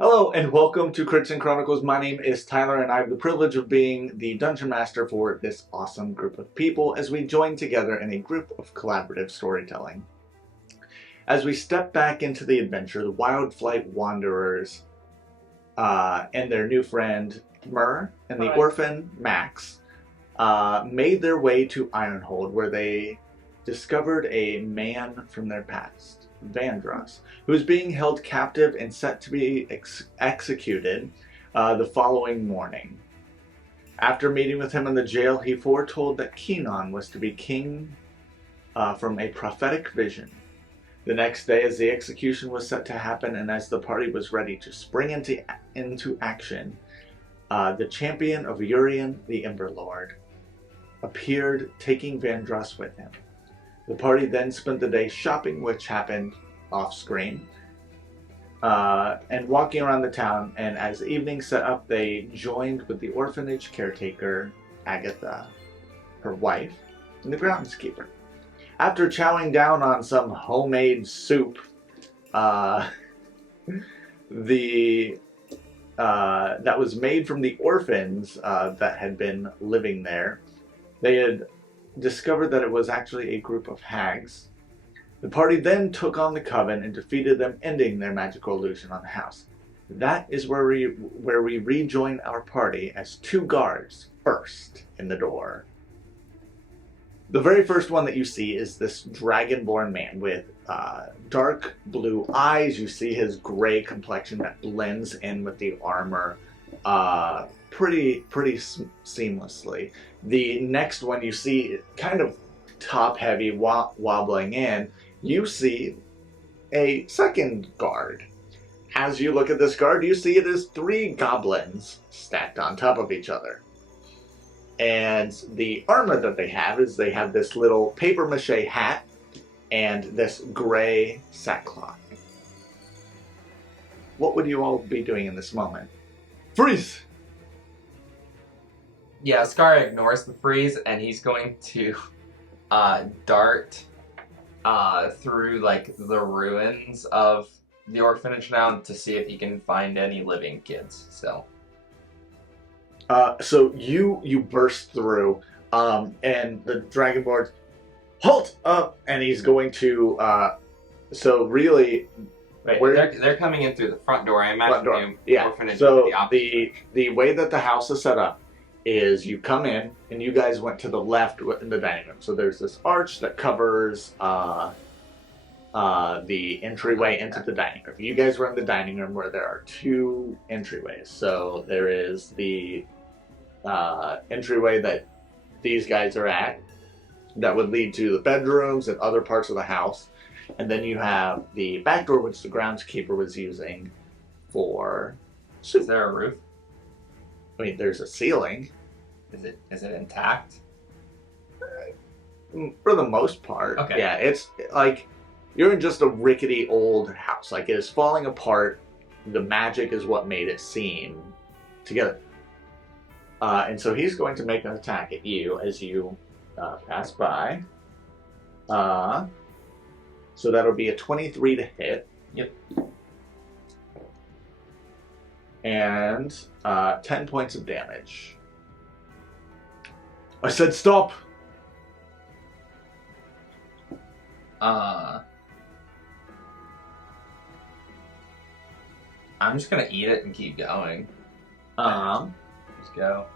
Hello and welcome to Crits and Chronicles. My name is Tyler and I have the privilege of being the Dungeon Master for this awesome group of people as we join together in a group of collaborative storytelling. As we step back into the adventure, the Wildflight Wanderers and their new friend Murr and the orphan Max made their way to Ironhold, where they discovered a man from their past, Vandross, who is being held captive and set to be executed the following morning. After meeting with him in the jail, he foretold that Kenon was to be king from a prophetic vision. The next day, as the execution was set to happen and as the party was ready to spring into action, the champion of Urian, the Emberlord, appeared, taking Vandross with him. The party then spent the day shopping, which happened off-screen, and walking around the town, and as evening set up, they joined with the orphanage caretaker, Agatha, her wife, and the groundskeeper. After chowing down on some homemade soup, that was made from the orphans that had been living there, they had discovered that it was actually a group of hags. The party then took on the coven and defeated them, ending their magical illusion on the house. That is where we rejoin our party as two guards burst in the door. The very first one that you see is this dragonborn man with dark blue eyes. You see his gray complexion that blends in with the armor pretty seamlessly. The next one you see, kind of top-heavy, wobbling in, you see a second guard. As you look at this guard, you see it is three goblins stacked on top of each other. And the armor that they have is they have this little papier-mâché hat and this gray sackcloth. What would you all be doing in this moment? Freeze! Yeah, Askara ignores the freeze, and he's going to dart through like the ruins of the orphanage now to see if he can find any living kids still. So you burst through, and the Dragonborn halt up, and he's going to. So really, Wait, they're coming in through the front door. I imagine the orphanage. So the way that the house is set up is you come in, and you guys went to the left in the dining room. So there's this arch that covers the entryway into the dining room. You guys were in the dining room where there are two entryways. So there is the entryway that these guys are at that would lead to the bedrooms and other parts of the house. And then you have the back door, which the groundskeeper was using for soup. Is there a roof? I mean, there's a ceiling. Is it intact? For the most part. Okay. Yeah, it's like you're in just a rickety old house. Like, it is falling apart. The magic is what made it seem together. And so he's going to make an attack at you as you pass by. So that'll be a 23 to hit. Yep. And 10 points of damage. I said stop! I'm just gonna eat it and keep going. Just go.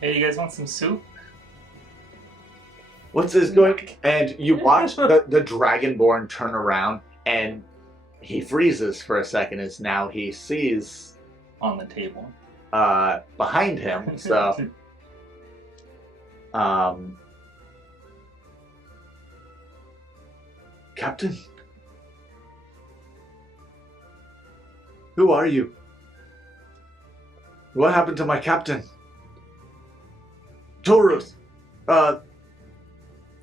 Hey, you guys want some soup? What's this going? And you watch the Dragonborn turn around, and he freezes for a second as now he sees On the table. behind him. So, Captain, who are you? What happened to my captain? Taurus,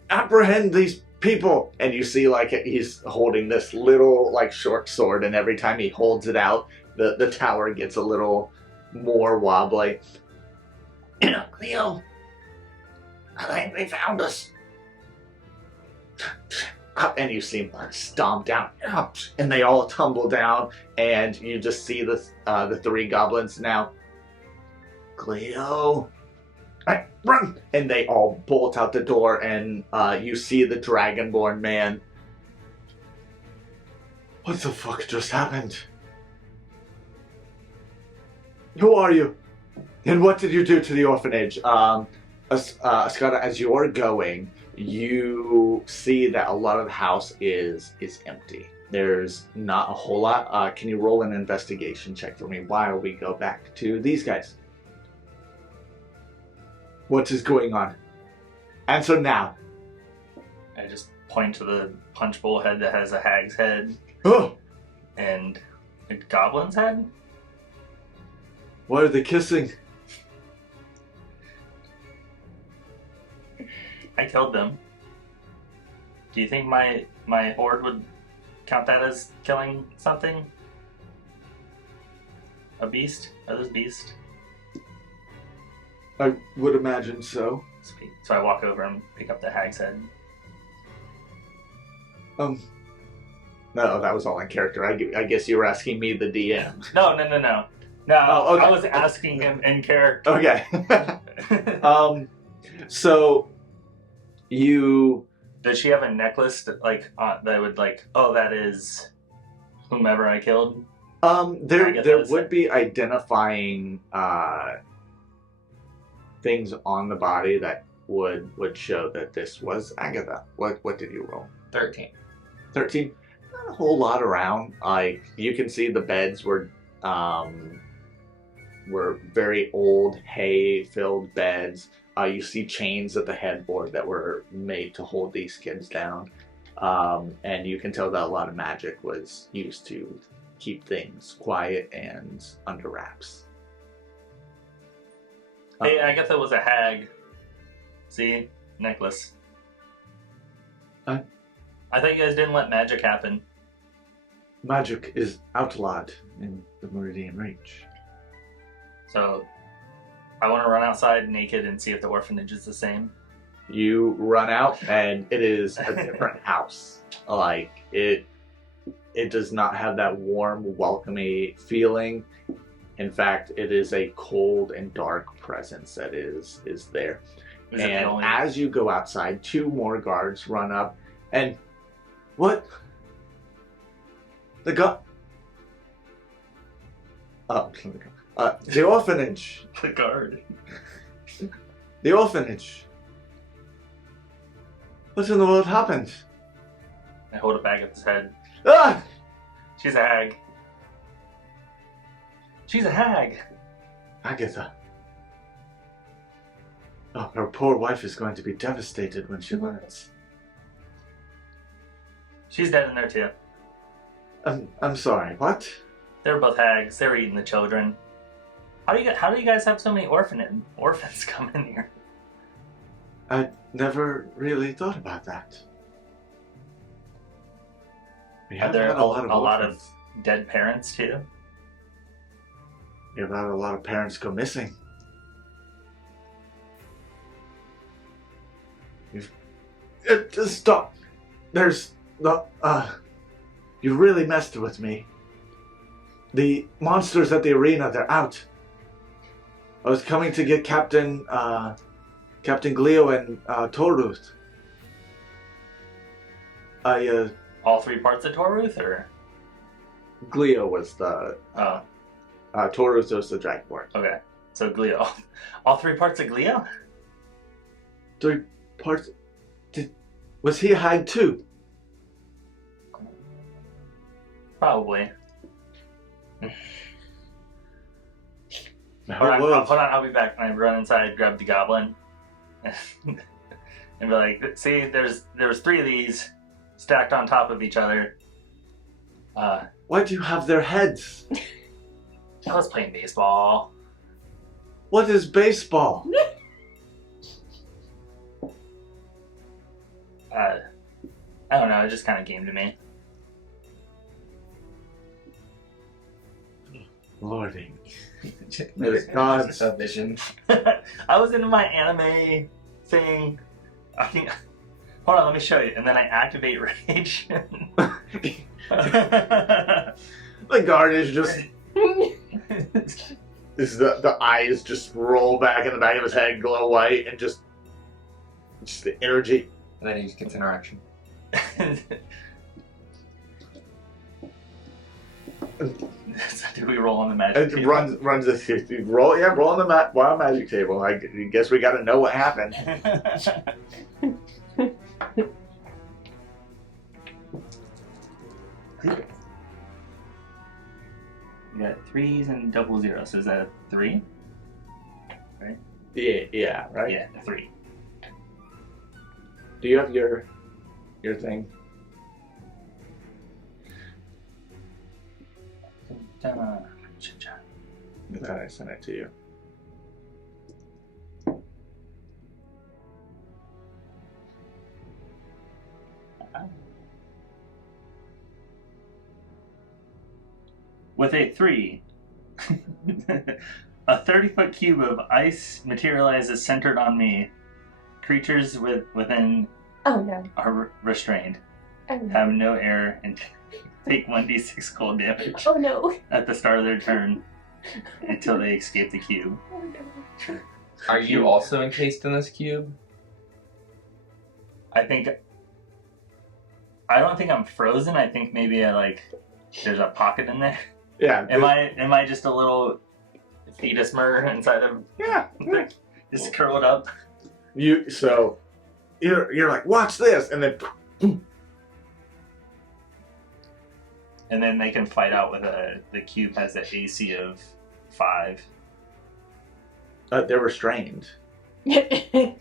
apprehend these people. And you see, like, he's holding this little, like, short sword, and every time he holds it out, the tower gets a little more wobbly. Leo, I think they found us. and you see Murr stomp down, and they all tumble down, and you just see the three goblins now. Cleo, right, run! And they all bolt out the door, and you see the Dragonborn man. What the fuck just happened? Who are you? And what did you do to the orphanage? Askara, as you're going, you see that a lot of the house is empty. There's not a whole lot. Can you roll an investigation check for me while we go back to these guys? What is going on? Answer now. I just point to the punch bowl head that has a hag's head Oh, and a goblin's head. why are they kissing? I killed them. Do you think my horde would count that as killing something? A beast? Are those beasts? I would imagine so. Sweet. So I walk over and pick up the hag's head. No, that was all in character. I guess you were asking me, the DM. No. No, Oh, okay. I was asking him in character. Okay. So you. Does she have a necklace that that would that is whomever I killed? There would be identifying things on the body that would show that this was Agatha. What did you roll? 13. 13. Not a whole lot around. Like you can see the beds were very old hay-filled beds. You see chains at the headboard that were made to hold these kids down, and you can tell that a lot of magic was used to keep things quiet and under wraps. Hey, Agatha was a hag. See? Necklace. Huh? I thought you guys didn't let magic happen. Magic is outlawed in the Meridian Reach. So, I want to run outside naked and see if the orphanage is the same. You run out, and it is a different house. Like it does not have that warm, welcoming feeling. In fact, it is a cold and dark presence that is there. Is it the And only- as you go outside, two more guards run up, and what? The orphanage. The guard. The orphanage. What in the world happened? I hold it back at his head. Ah! She's a hag. She's a hag. Agatha. Oh, her poor wife is going to be devastated when she learns. She's dead in there too. I'm sorry, what? They were both hags. They were eating the children. How do you guys have so many orphans come in here? I never really thought about that. We Are have there had a lot of orphans. dead parents too? We have had a lot of parents go missing. Just stop. There's no. You really messed with me. The monsters at the arena, they're out. I was coming to get Captain Gleo and Toruth. All three parts of Toruth, or? Gleo was the Oh, Toruth was the Dragonborn. okay. So Gleo. All three parts of Gleo? 3 parts. Was he a hag too? Probably. The Hold whole world. on, I'll be back. And I run inside, grab the goblin, and be like, see, there's 3 of these stacked on top of each other. Why do you have their heads? I was playing baseball. What is baseball? I don't know, it just kind of came to me. Lordy. There's God's a vision. I was into my anime thing. Hold Hold on, let me show you. And then I activate rage. The guard is just... the eyes just roll back in the back of his head, glow white, and just the energy. And then he just gets interaction. Do we roll on the magic table? Runs the roll on the wild magic table. I guess we got to know what happened. We got 3s and double zeros. So is that a 3? Right? Yeah, right. Yeah, a 3. Do you have your thing? I thought I sent it to you. With a 3, a 30-foot cube of ice materializes centered on me. Creatures within are restrained, have no air, and take 1d6 cold damage at the start of their turn until they escape the cube. Are you also encased in this cube? I don't think I'm frozen. I think maybe there's a pocket in there. Yeah. Am I just a little fetus Murr inside of? Yeah. Just curled up. You're like, watch this, and then. And then they can fight out with the cube has an AC of 5. They're restrained. They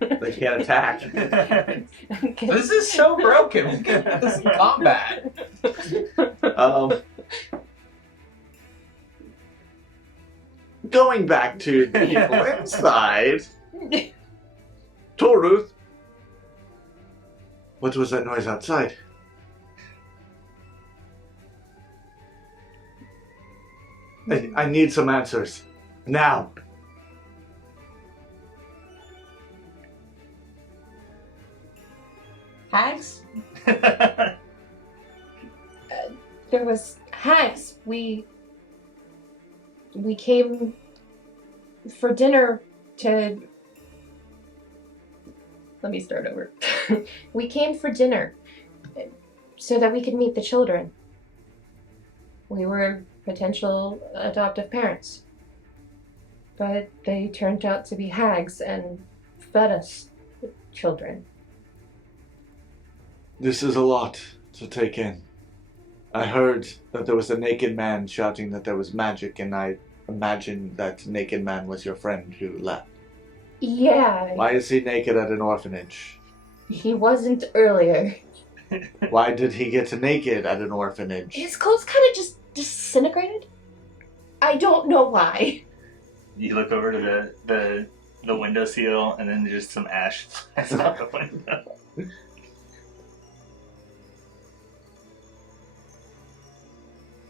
can't attack. This is so broken. We can do this in combat. Going back to the people inside, Toruth, what was that noise outside? I need some answers. Now. Hags? There was hags. We came for dinner to... Let me start over. We came for dinner so that we could meet the children. We were potential adoptive parents. But they turned out to be hags and fed us children. This is a lot to take in. I heard that there was a naked man shouting that there was magic, and I imagined that naked man was your friend who left. Yeah. Why is he naked at an orphanage? He wasn't earlier. Why did he get naked at an orphanage? His clothes kind of just disintegrated. I don't know why. You look over to the window seal, and then just some ash flies out the window.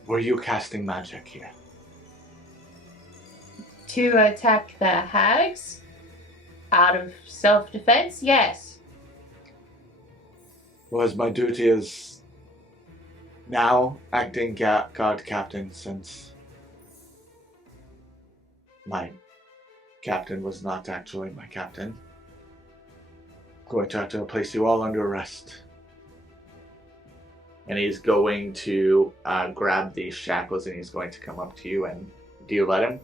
Were you casting magic here? To attack the hags? Out of self-defense? Yes. Was my duty as now acting guard captain, since my captain was not actually my captain. Going to have to place you all under arrest. And he's going to grab these shackles, and he's going to come up to you. And do you let him?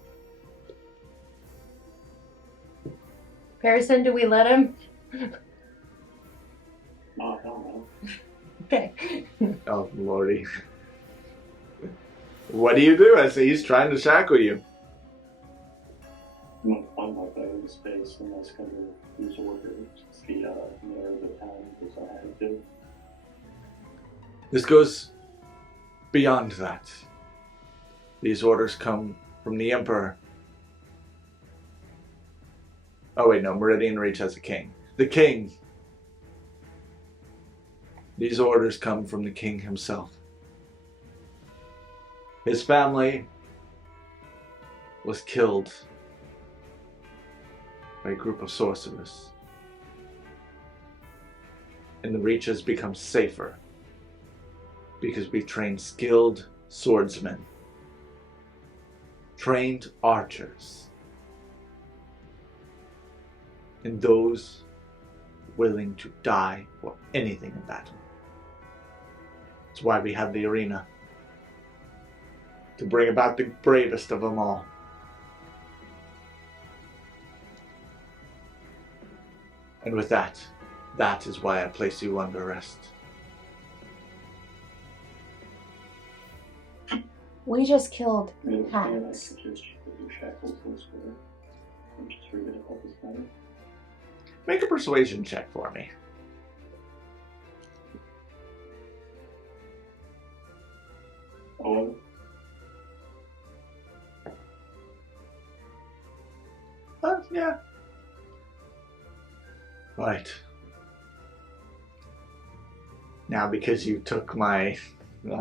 Perasyn, do we let him? No, I don't know. Okay. Oh, lordy. What do you do? I say he's trying to shackle you. I'm going to find my way in space and that's going to use orders to the mayor of the town because I had to. This goes beyond that. These orders come from the Emperor. Oh wait, no, Meridian Reach has a king. The king. These orders come from the king himself. His family was killed by a group of sorcerers. and the reaches become safer because we train skilled swordsmen, trained archers, and those willing to die for anything in battle. That's why we have the arena, to bring about the bravest of them all. And with that, that is why I place you under arrest. We just killed And I Hans. suggest you put your shackles elsewhere. I'm just free to help us matter. Make a persuasion check for me. Oh, Yeah. Right. Now, because you took my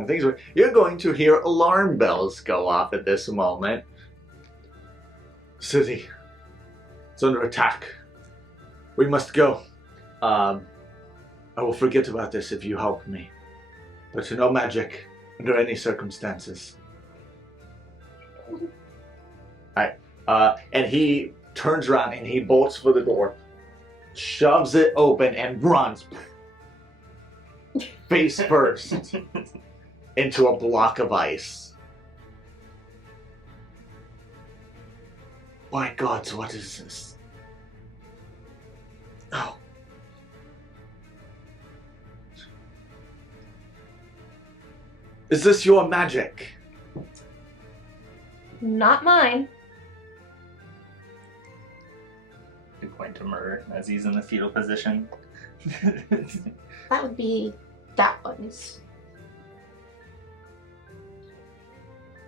things, you're going to hear alarm bells go off at this moment. City, it's under attack. We must go. I will forget about this if you help me. But no magic under any circumstances. Alright. And he turns around and he bolts for the door, shoves it open, and runs face first into a block of ice. My God, what is this? Oh. Is this your magic? Not mine. You point to Murr as he's in the fetal position. That would be that one's.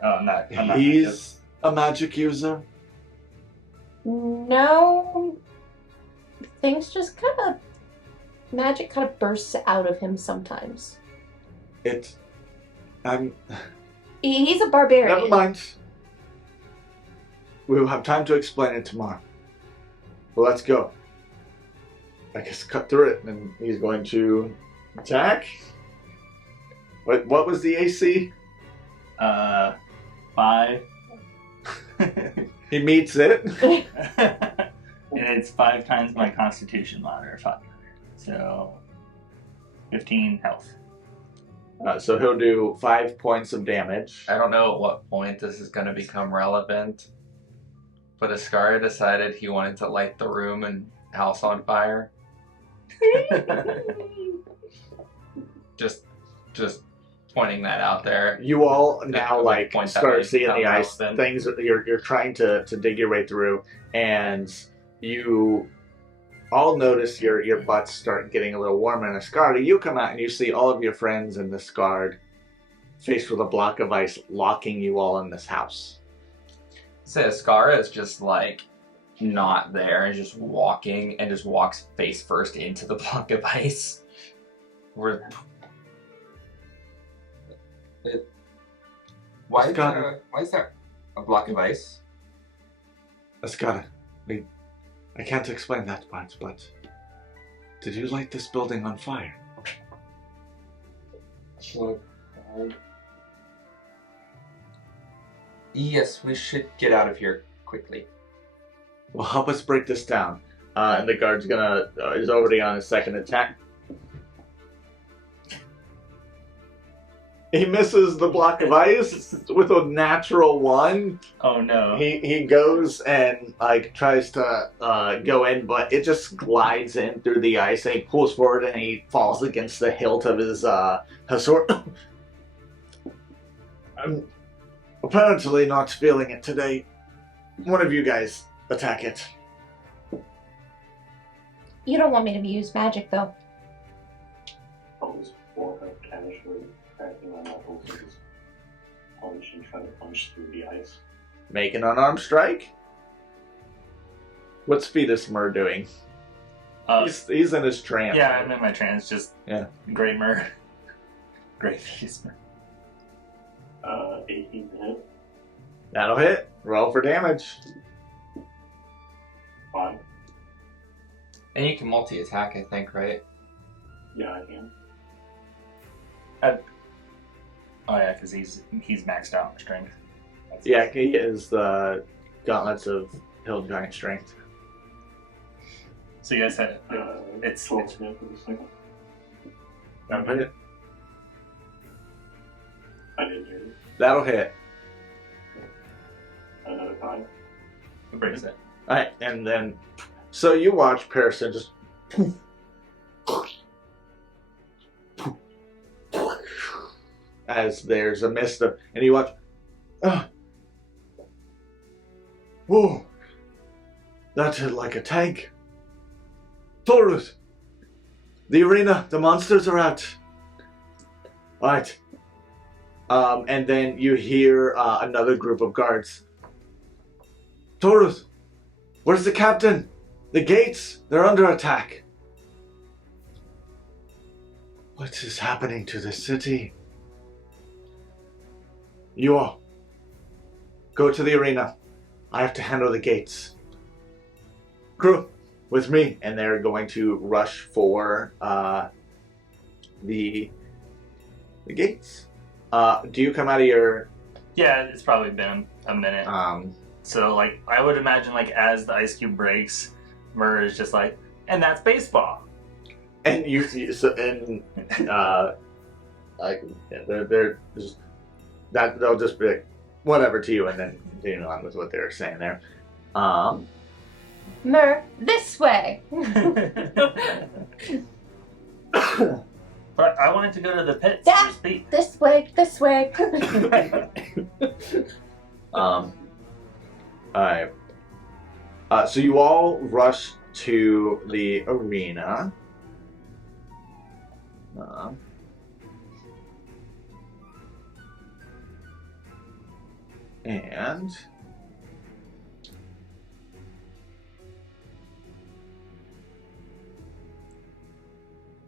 Oh, I'm not. He's a magic user. No. Things just magic kind of bursts out of him sometimes. He's a barbarian. Never mind. We will have time to explain it tomorrow. Well, let's go. I guess cut through it, and he's going to attack. What was the AC? 5. He meets it. And it's 5 times my Constitution modifier. So 15 health. So he'll do 5 points of damage. I don't know at what point this is going to become relevant, but Askara decided he wanted to light the room and house on fire. just pointing that out there. You all now start seeing the ice relevant. things. You're trying to dig your way through, and you all notice your butts start getting a little warmer. And Askara, you come out and you see all of your friends in this guard, faced with a block of ice, locking you all in this house. So Askara is just not there and just walking and just walks face first into the block of ice. Why is there a block of ice? Askara, I can't explain that part, but did you light this building on fire? Yes, we should get out of here quickly. Well, help us break this down. And the guard's is already on his second attack. He misses the block of ice with a natural 1. Oh no. He goes and tries to go in, but it just glides in through the ice, and he pulls forward and he falls against the hilt of his sword. I'm apparently not feeling it today. One of you guys attack it. You don't want me to use magic, though. I'll just walk up casually, cracking my knuckles, and just punch and try to punch through the ice. Make an unarmed strike? What's Fetus Murr doing? He's in his trance. Yeah, I'm in my trance, just Great Murr. Great Fetus Murr. 18 to hit. That'll hit. Roll for damage. 5. And you can multi-attack, I think, right? Yeah, I can. Oh yeah, because he's maxed out in strength. Yeah, he is the gauntlets of Hill Giant Strength. So you guys said it's 12 smith for the second. That'll hit. I didn't hear you. That'll hit. Another 5. It breaks it. Alright, and then, so you watch Perasyn just as there's a mist of, and you watch, whoa, that hit like a tank. Taurus, the arena, the monsters are out. Alright. And then you hear another group of guards. Taurus, where's the captain? The gates, they're under attack. What is happening to this city? You all, go to the arena. I have to handle the gates. Crew, with me. And they're going to rush for the gates. Do you come out of your... Yeah, it's probably been a minute. So, like, I would imagine, like, as the ice cube breaks, Murr is just like, and that's baseball. And you see, so, and like, they're just that they'll just be like, whatever to you, and then continue on with what they were saying there. Murr, this way. But I wanted to go to the pits. Yeah, this way, this way. Alright. So you all rush to the arena. And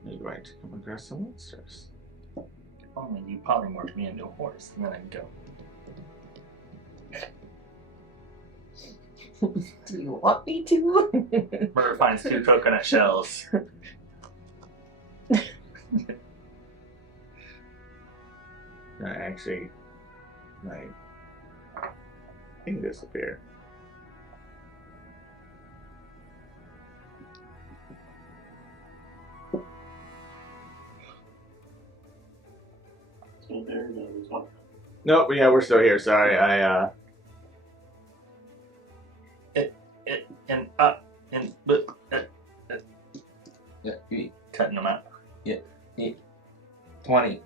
you're going to come across some monsters. Only you polymorph me into a horse, and then I can go. Do you want me to? Murr finds 2 coconut shells. Actually, my thing disappeared. Still there? No, it's not. Nope, yeah, we're still here. Sorry, Yeah, cutting them out. 20.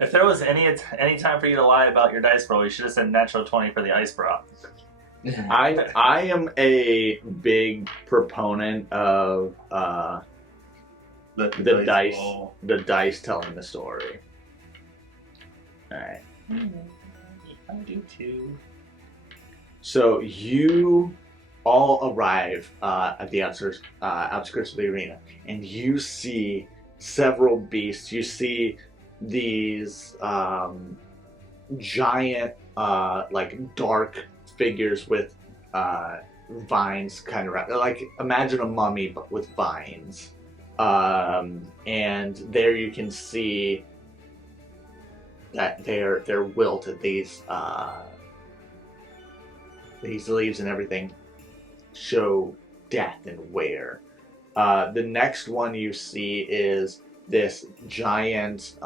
If there was any time for you to lie about your dice roll, you should have said natural 20 for the ice bra. I am a big proponent of the dice telling the story. Alright. I do too. So you all arrive at the outskirts of the arena, and you see several beasts. You see these giant, like dark figures with vines kind of wrapped. Like imagine a mummy but with vines. And there you can see that they're wilted. These leaves and everything show death and wear. The next one you see is this giant,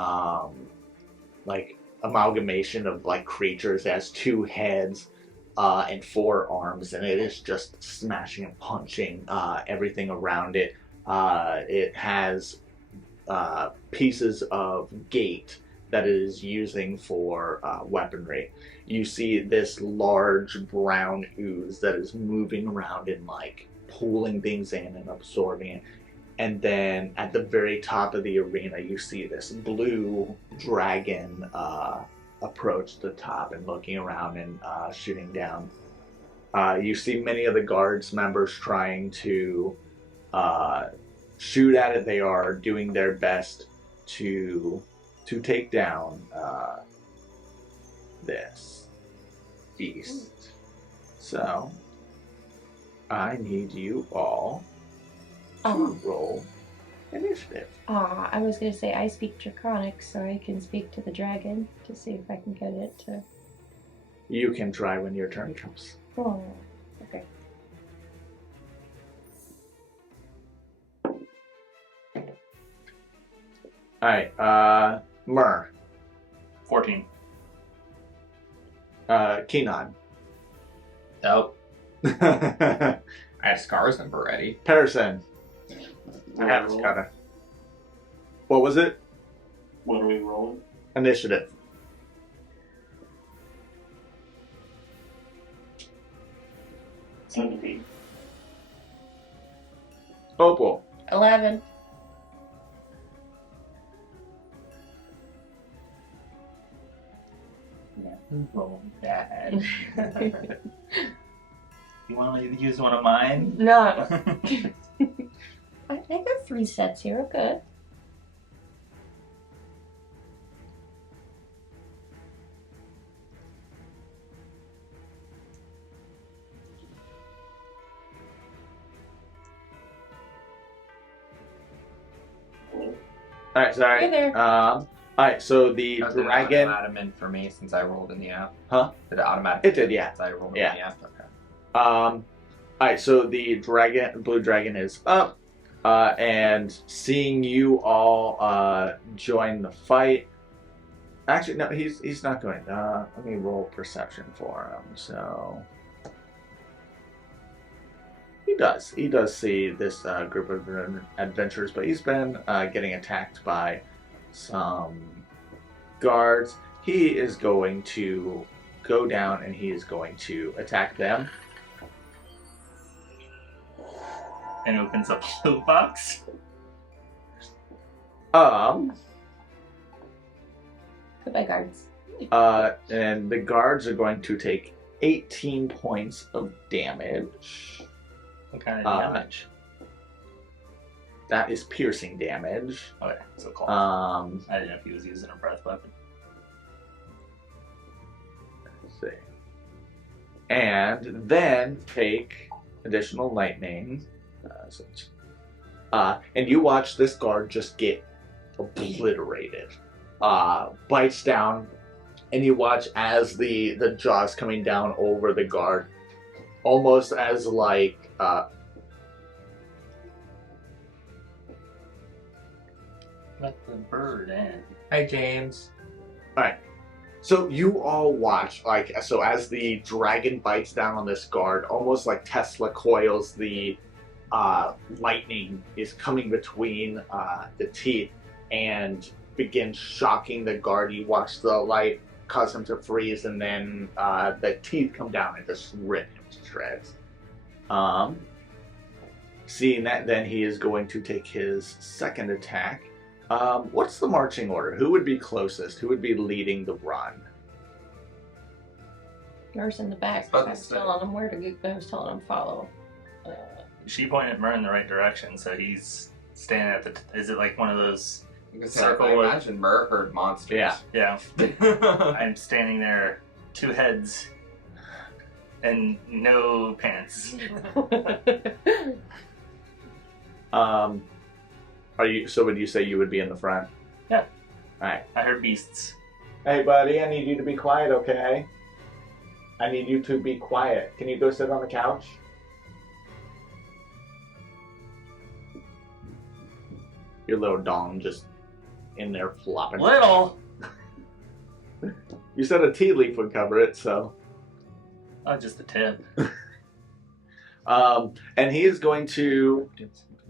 like amalgamation of like creatures that has 2 heads and 4 arms, and it is just smashing and punching everything around it. It has pieces of gate that it is using for weaponry. You see this large brown ooze that is moving around and like pulling things in and absorbing it. And then at the very top of the arena, you see this blue dragon approach the top and looking around and shooting down. You see many of the guards members trying to shoot at it. They are doing their best to take down this beast. So I need you all to roll initiative. I was gonna say I speak Draconic, so I can speak to the dragon to see if I can get it to. You can try when your turn comes. Oh, okay. Alright, Murr. 14. Keenan. Nope. I have Scar's number ready. Perasyn. I have roll. Askara. What was it? What are we rolling? Initiative. $17. Opal. 11. Roll bad. You want to use one of mine? No. I got 3 sets here. Good. Alright, sorry. Hey there. Alright, so the Did it dragon. automatic for me since I rolled in the app? Huh? Did it automatic? It did, yeah. Since I rolled Yeah. in the app. Okay. Alright, so the blue dragon is up, and seeing you all join the fight. Actually, no, he's not going. Let me roll perception for him. So he does see this group of adventurers, but he's been getting attacked by some guards. He is going to go down and he is going to attack them. And opens up a loot box. Goodbye, guards. And the guards are going to take 18 points of damage. What kind of damage? That is piercing damage. Okay, so close. I I didn't know if he was using a breath weapon. Let's see. And then take additional lightning. And you watch this guard just get obliterated. Bites down, and you watch as the jaws coming down over the guard, almost as like Let the bird in. Hi, James. Alright. So you all watch, like, so as the dragon bites down on this guard, almost like Tesla coils, the lightning is coming between the teeth and begins shocking the guard. You watch the light cause him to freeze, and then the teeth come down and just rip him to shreds. Seeing that, then he is going to take his second attack. What's the marching order? Who would be closest? Who would be leading the run? Yours in the back. I was I was say. telling him where to go. I was telling him follow. She pointed Murr in the right direction, so he's standing at the. Is it like one of those? Circle. I imagine Murr heard monsters. Yeah. Yeah. I'm standing there, 2 heads, and no pants. Are you? So would you say you would be in the front? Yeah. All right. I heard beasts. Hey, buddy, I need you to be quiet, okay? I need you to be quiet. Can you go sit on the couch? Your little dong just in there flopping. Little. You said a tea leaf would cover it, so. Oh, just the tip. And he is going to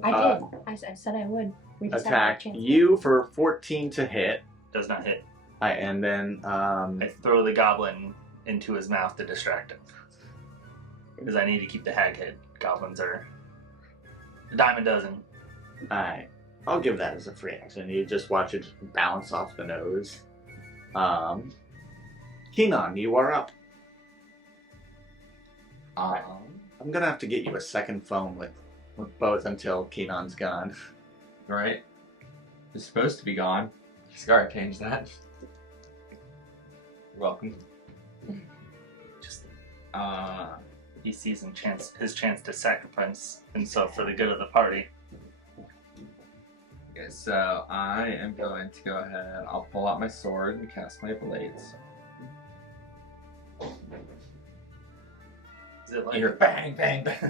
I did. I said I would. We just haven't had a attack chance. you for 14 to hit. Does not hit. And then I throw the goblin into his mouth to distract him. Because I need to keep the hag head. Goblins are a dime a dozen. Alright. I'll give that as a free action. You just watch it bounce off the nose. Keenan, you are up. I'm gonna have to get you a second phone with both until Keenan's gone. Right? It's supposed to be gone. Scar, change that. You're welcome. Just he sees his chance to sacrifice himself for the good of the party. so I am going to go ahead. I'll pull out my sword and cast my blades. Is it like You're bang, bang, bang.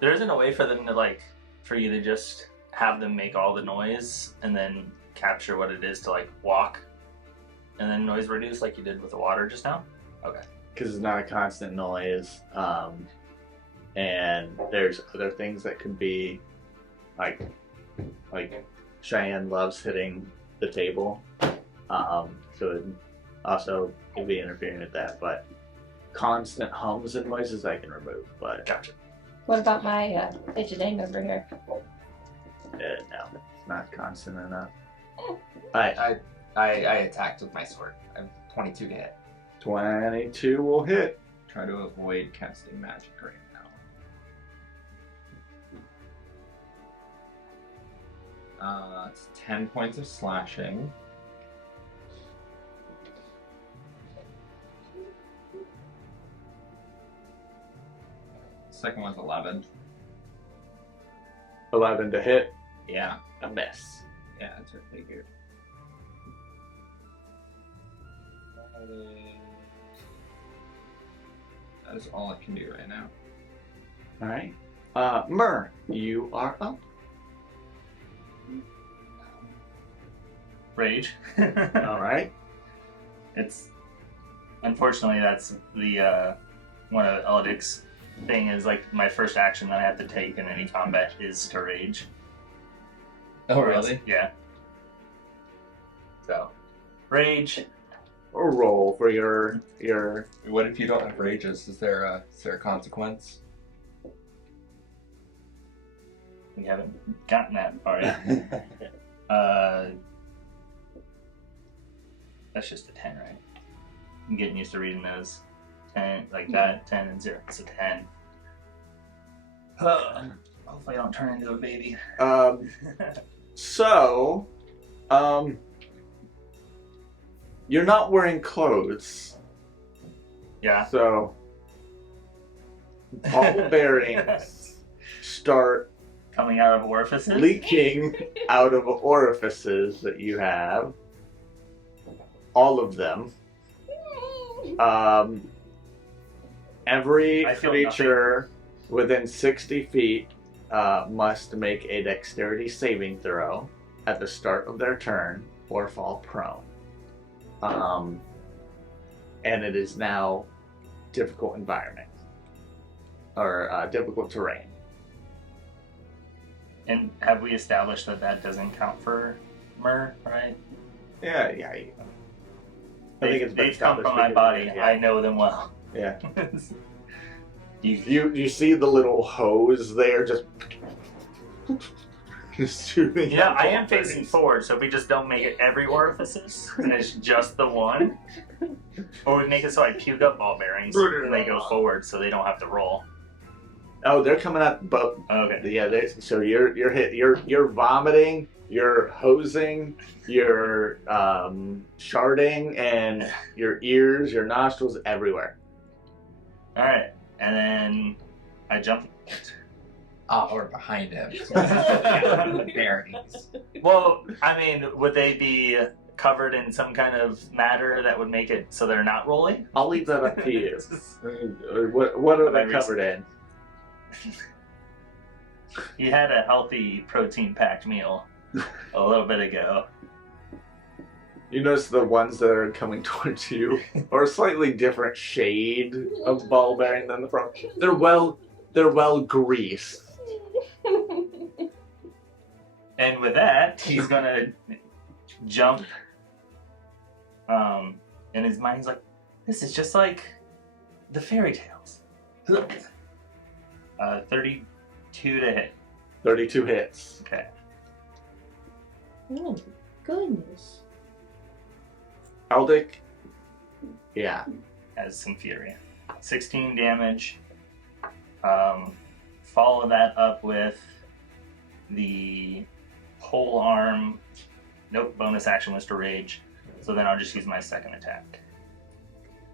there isn't a way for them to like for you to just have them make all the noise and then capture what it is to like walk and then noise reduce like you did with the water just now? Okay. Because it's not a constant noise. And there's other things that could be like Cheyenne loves hitting the table. So also it'd be interfering with that, but constant hums and noises I can remove, but Gotcha. What about my fidgeting over here? no, it's not constant enough. I attacked with my sword. I'm 22 to hit. 22 will hit. Try to avoid casting magic right now. It's 10 points of slashing. Second one's 11. 11 to hit. Yeah. A miss. Yeah, that's what I figured. That is all I can do right now. Alright. Murr, you are up. Rage. Alright. It's unfortunately that's the one of Eldrick's thing is like my first action that I have to take in any combat is to rage. Oh, really? Yeah. So, rage. Or roll for your What if you don't have rages? Is there a consequence? We haven't gotten that far yet. That's just a 10, right? I'm getting used to reading those. 10, like that, 10 and 0. It's a 10. Hopefully I don't turn into a baby. So, you're not wearing clothes. Yeah. So, ball bearings start Coming out of orifices? leaking out of orifices that you have. All of them. Every I feel creature within 60 feet must make a dexterity saving throw at the start of their turn or fall prone. And it is now difficult environment or difficult terrain. And have we established that that doesn't count for Murr, right? Yeah. I think it's been they've come established from my because- body. yeah. I know them well. Yeah. You You see the little hose there just shooting. yeah, out I am ball facing bearings. forward, so if we just don't make it every orifices, and it's just the one, or we make it so I puke up ball bearings and they go forward, so they don't have to roll. Oh, they're coming out both. Okay. Yeah, so you're hit. You're vomiting. You're hosing. You're sharding, and your ears, your nostrils, everywhere. All right, and then I jump. Or behind him. Bearings. Well, I mean, would they be covered in some kind of matter that would make it so they're not rolling? I'll leave that up to you. What are they covered in? You had a healthy protein-packed meal a little bit ago. You notice the ones that are coming towards you are a slightly different shade of ball bearing than the front. They're well greased. And with that, he's gonna jump. In his mind, he's like, "This is just like the fairy tales." 32 to hit. 32 hits. Okay. Oh, goodness. Aldic? Yeah. Has some fury. 16 damage. Follow that up with the pole arm. Nope, bonus action was to rage. So then I'll just use my second attack.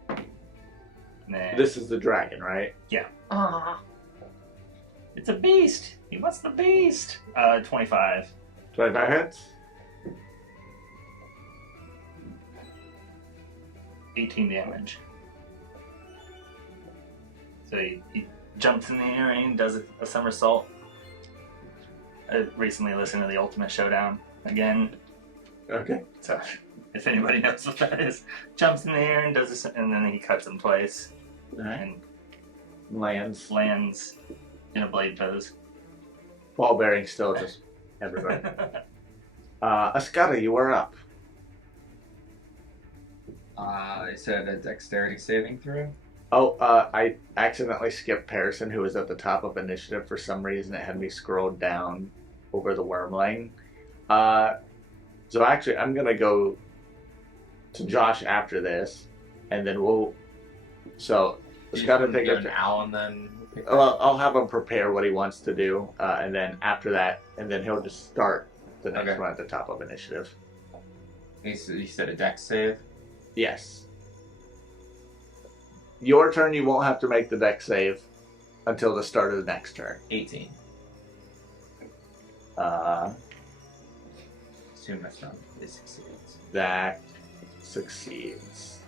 And then, This is the dragon, right? Ah. it's a beast! He wants the beast! 25. 25 hits. 18 damage. So he jumps in the air and does a somersault. I recently listened to the Ultimate Showdown again. Okay. So if anybody knows what that is, jumps in the air and does this, and then he cuts in place and Lands. in a blade pose. Ball bearing still just everywhere. Askara, you are up. I said a dexterity saving throw. Oh, I accidentally skipped Perasyn, who was at the top of initiative for some reason. It had me scrolled down over the wormling. So actually, I'm gonna go to Josh after this, and then we'll. So it's got to take go it now and then. Well, I'll have him prepare what he wants to do, and then after that, and then he'll just start the next one at the top of initiative. You said a dex save. Yes. Your turn, you won't have to make the dex save until the start of the next turn. 18. Assume that's not. It succeeds. That succeeds.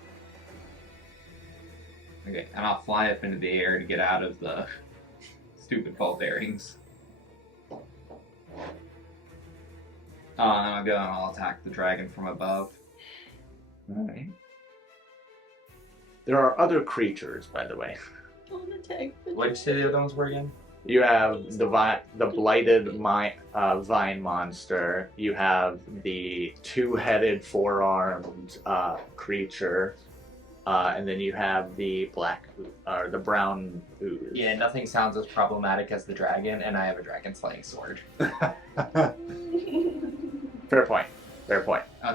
Okay, and I'll fly up into the air to get out of the stupid ball bearings. And I'll go and I'll attack the dragon from above. Alright. There are other creatures, by the way. What did you say the other ones were again? You have the blighted vine monster. You have the two-headed, four-armed creature, and then you have the the brown ooze. Yeah, nothing sounds as problematic as the dragon, and I have a dragon slaying sword. Fair point.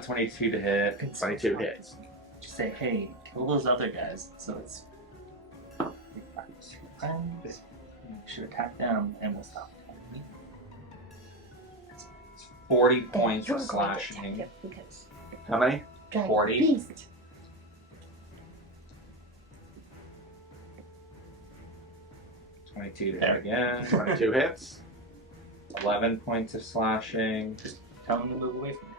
22 to hit. 22 hits. Just say, hey, kill those other guys. So it's. Should attack them and we'll stop. 40 points of slashing. How many? 40. Beast. Twenty-two to hit again. 22 hits. 11 points of slashing. Tell them to move away from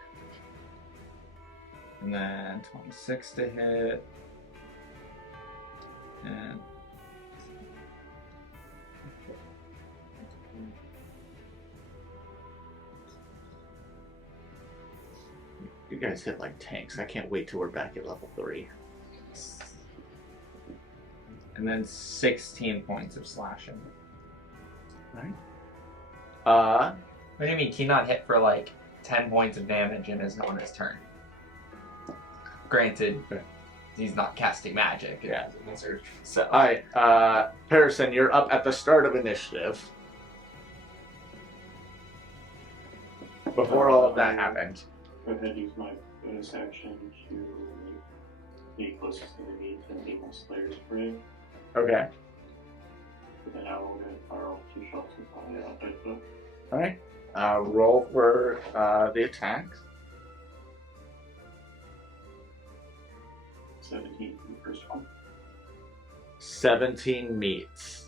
And then 26 to hit. And You guys hit like tanks. I can't wait till we're back at level 3. and then 16 points of slashing. Right. What do you mean? Can not hit for like 10 points of damage in his bonus turn? Granted, he's not casting magic. Yeah. He's a wizard. So, alright, Perasyn, you're up at the start of initiative. Before all of that happened. Go ahead and use my bonus action to be closest to the meat and be my Slayer's Spray. Okay. Then I will fire off 2 shots with my dice book. Alright. Roll for the attacks. 17 for the first one. 17 meets.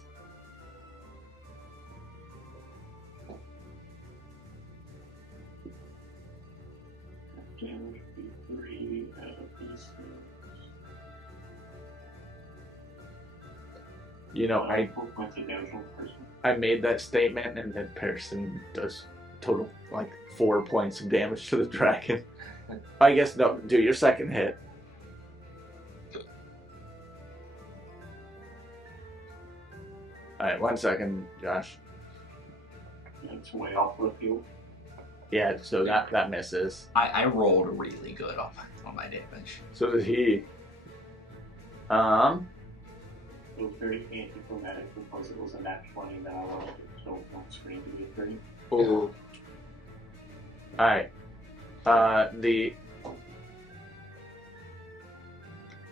Damage would be 3 out of these 6. You know, 4 points of damage on the first one. I made that statement, and then Perasyn does total like 4 points of damage to the dragon. I guess no. Do your second hit. All right, 1 second, Josh. It's way off the field. Yeah, so that misses. I rolled really good on my damage. So does he. It was very anticlimactic because it was a nat 20 that I rolled, so one screen to be a 3. Ooh. Alright. Alright.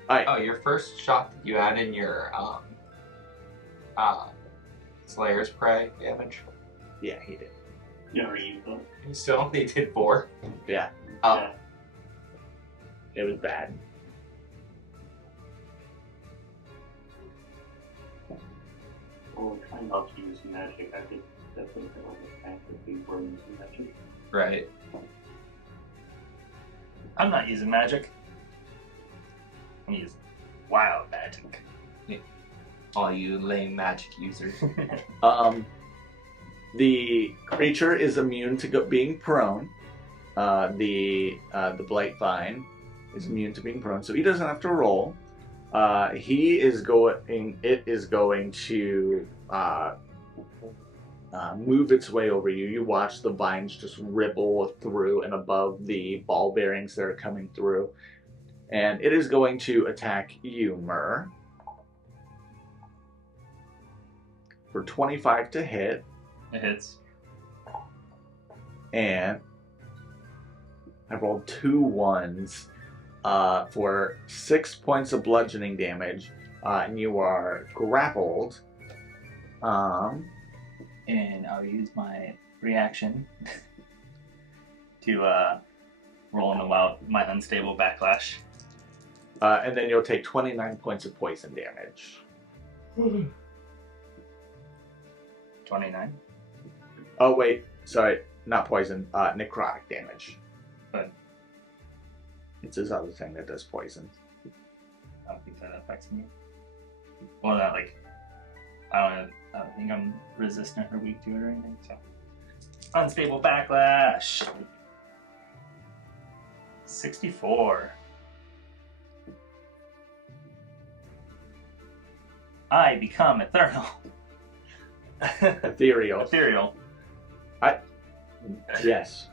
Oh, your first shot that you had in your Slayer's Prey damage? Yeah, he did. Yeah, or you thought. You still only did 4? Yeah, Oh. Yeah. it was bad. Well, we're trying not to use magic. I could definitely feel like a tank if we were using magic. Right. I'm not using magic. I'm using wild magic. All you lame magic users. The creature is immune to being prone. The blight vine is immune to being prone, so he doesn't have to roll. It is going to move its way over you. You watch the vines just ripple through and above the ball bearings that are coming through. And it is going to attack you, Murr. For 25 to hit. It hits. And I rolled 2 1s for 6 points of bludgeoning damage. And you are grappled. And I'll use my reaction to roll in my unstable backlash. And then you'll take 29 points of poison damage. 29. Oh, wait. Sorry. Not poison. Necrotic damage. But It's this other thing that does poison. I don't think that affects me. Well, not like... I don't think I'm resistant or weak to it or anything, so... Unstable backlash! 64. I become ethereal. Ethereal. Ethereal. Yes.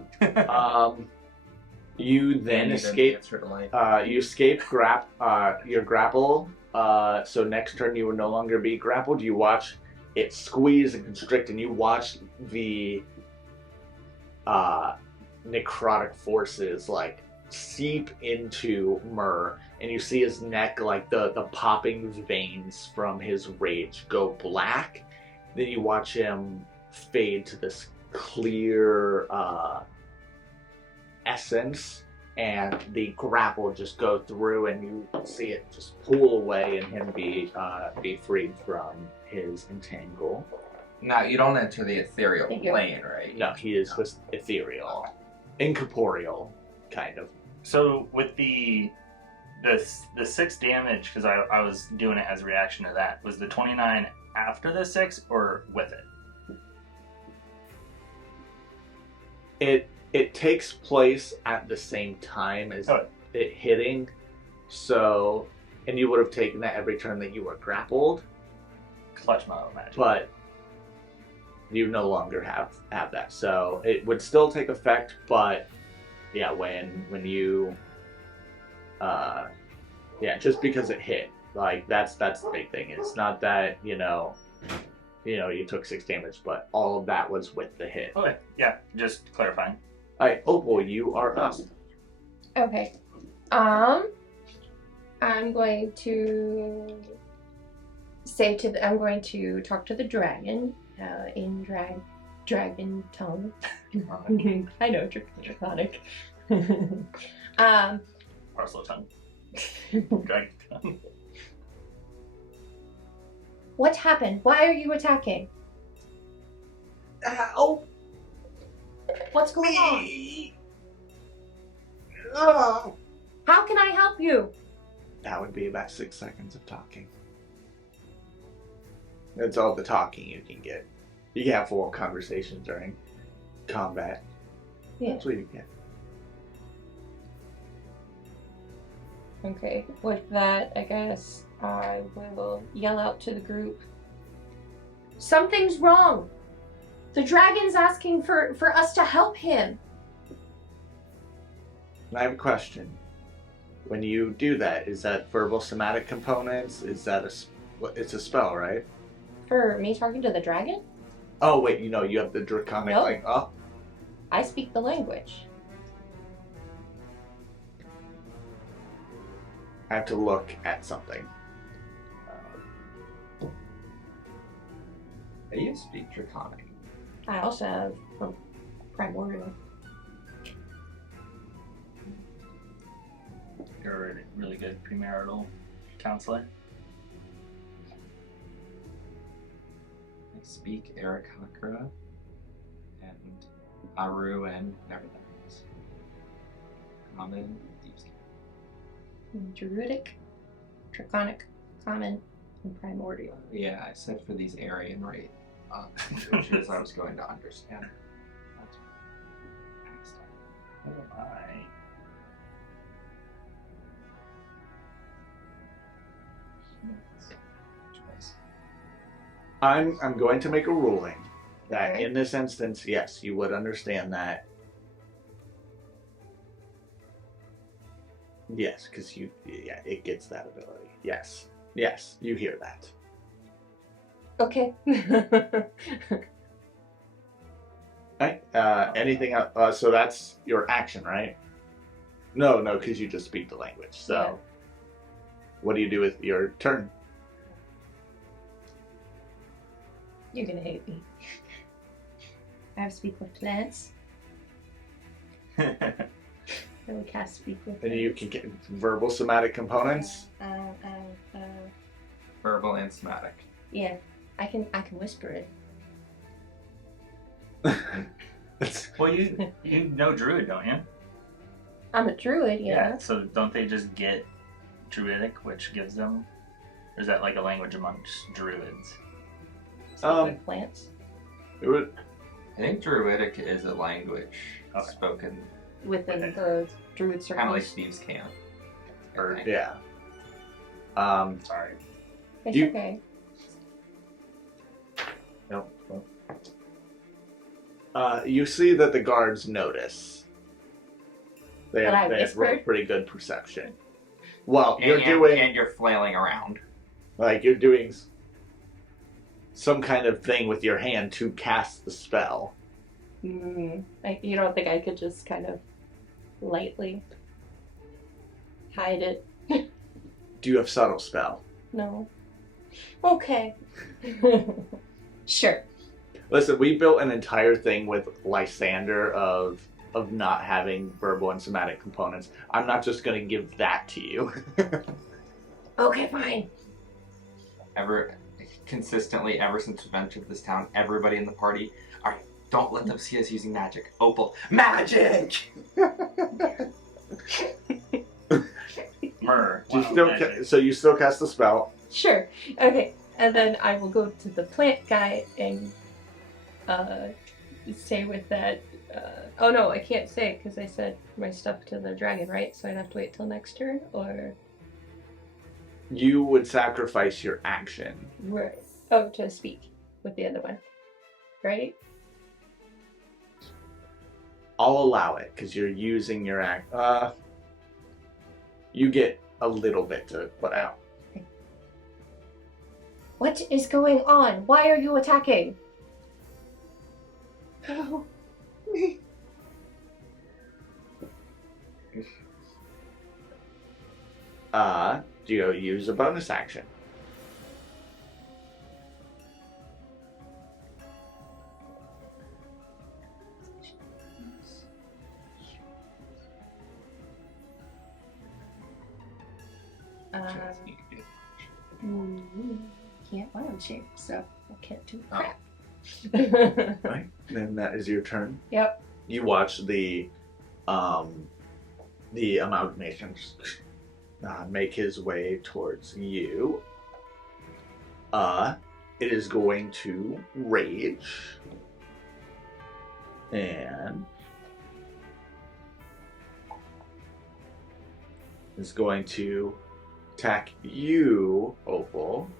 You then escape. You escape your grapple. So next turn you will no longer be grappled. You watch it squeeze and constrict, and you watch the necrotic forces like seep into Murr, and you see his neck, like the popping veins from his rage go black. Then you watch him fade to this clear essence, and the grapple just go through, and you see it just pull away and him be freed from his entangle. Now, you don't enter the ethereal plane, right? No, he is just ethereal. Incorporeal, kind of. So with the 6 damage, because I was doing it as a reaction to that, was the 29 after the 6 or with it? It takes place at the same time as it hitting, so, and you would have taken that every turn that you were grappled. Clutch my own magic. But you no longer have that, so it would still take effect. But yeah, when you just because it hit, like that's the big thing. It's not that you took 6 damage, but all of that was with the hit. Okay, yeah, just clarifying. Alright, Opal, you are up. Okay. I'm going to I'm going to talk to the dragon in dragon tongue. I know, draconic. Parcel tongue. Dragon tongue. What happened? Why are you attacking? Oh, What's going on? Oh. How can I help you? That would be about 6 seconds of talking. That's all the talking you can get. You can have full conversations during combat. Yeah. That's what you get. Okay, with that, I guess I will yell out to the group. Something's wrong! The dragon's asking for us to help him! I have a question. When you do that, is that verbal somatic components? Is that it's a spell, right? For me talking to the dragon? Oh, wait, you have the draconic, No. like, oh. I speak the language. I have to look at something. You speak Draconic. I also have a primordial. You're a really good premarital counselor. I speak Arakakra and Aru and everything else. Common, deep. Druidic, Draconic, Common, and Primordial. Yeah, I said for these Aryan rate creatures I was going to understand. That's next time. What am I? I'm going to make a ruling that Okay. in this instance, yes, you would understand that. Yes, because it gets that ability. Yes, you hear that. Okay. Right? Anything else? So that's your action, right? No, because you just speak the language. So, Yeah. what do you do with your turn? You're gonna hate me. I have speak with plants. I will cast speak with plants. And you can get verbal somatic components. Verbal and somatic. Yeah, I can whisper it. Well, you know Druid, don't you? I'm a druid, yeah. So don't they just get Druidic, which gives them? Or is that like a language amongst Druids? Speak with plants. It would, I think Druidic is a language Okay. spoken Within the druid kind of like circles. thieves' camp. Or- I think. yeah. Sorry. It's you- okay. Nope. You see that the guards notice. They That I have whispered? pretty good perception. Well, And, you're you're flailing around. you're doing some kind of thing with your hand to cast the spell. You don't think I could just kind of lightly hide it? Do you have subtle spell? No. Okay. Sure. Listen, we built an entire thing with Lysander of not having verbal and somatic components. I'm not just going to give that to you. Okay, fine. Consistently, ever since we've entered this town, everybody in the party, alright, don't let them see us using magic. Opal, magic! Murr. Do you Wow, still magic. so you still cast the spell. Sure. Okay. And then I will go to the plant guy and say with that. Oh no, I can't say because I said my stuff to the dragon, right? So I'd have to wait till next turn, or You would sacrifice your action. right? Oh, to speak with the other one, right? I'll allow it because you're using your act. You get a little bit to put out. What is going on? Why are you attacking? Oh, me. Do you use a bonus action? Can't wild shape, so I can't do Oh. crap. Right. Then that is your turn. Yep. You watch the amalgamation make his way towards you. It is going to rage. And is going to attack you, Opal.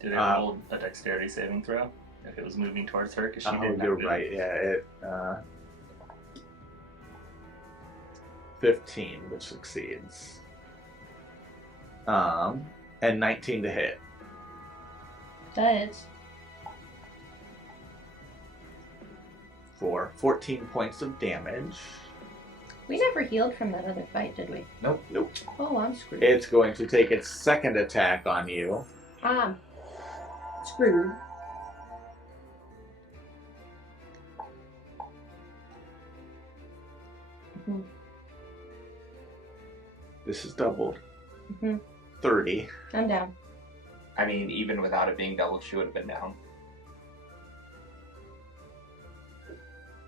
Did it roll a dexterity saving throw if it was moving towards her? Because she didn't You're have to. right. Yeah, it 15, which succeeds. And 19 to hit. Does. For 14 points of damage. We never healed from that other fight, did we? Nope. Oh, I'm screwed. It's going to take its second attack on you. I'm screwed. This is doubled. Mhm. 30. I'm down. I mean, even without it being doubled, she would have been down.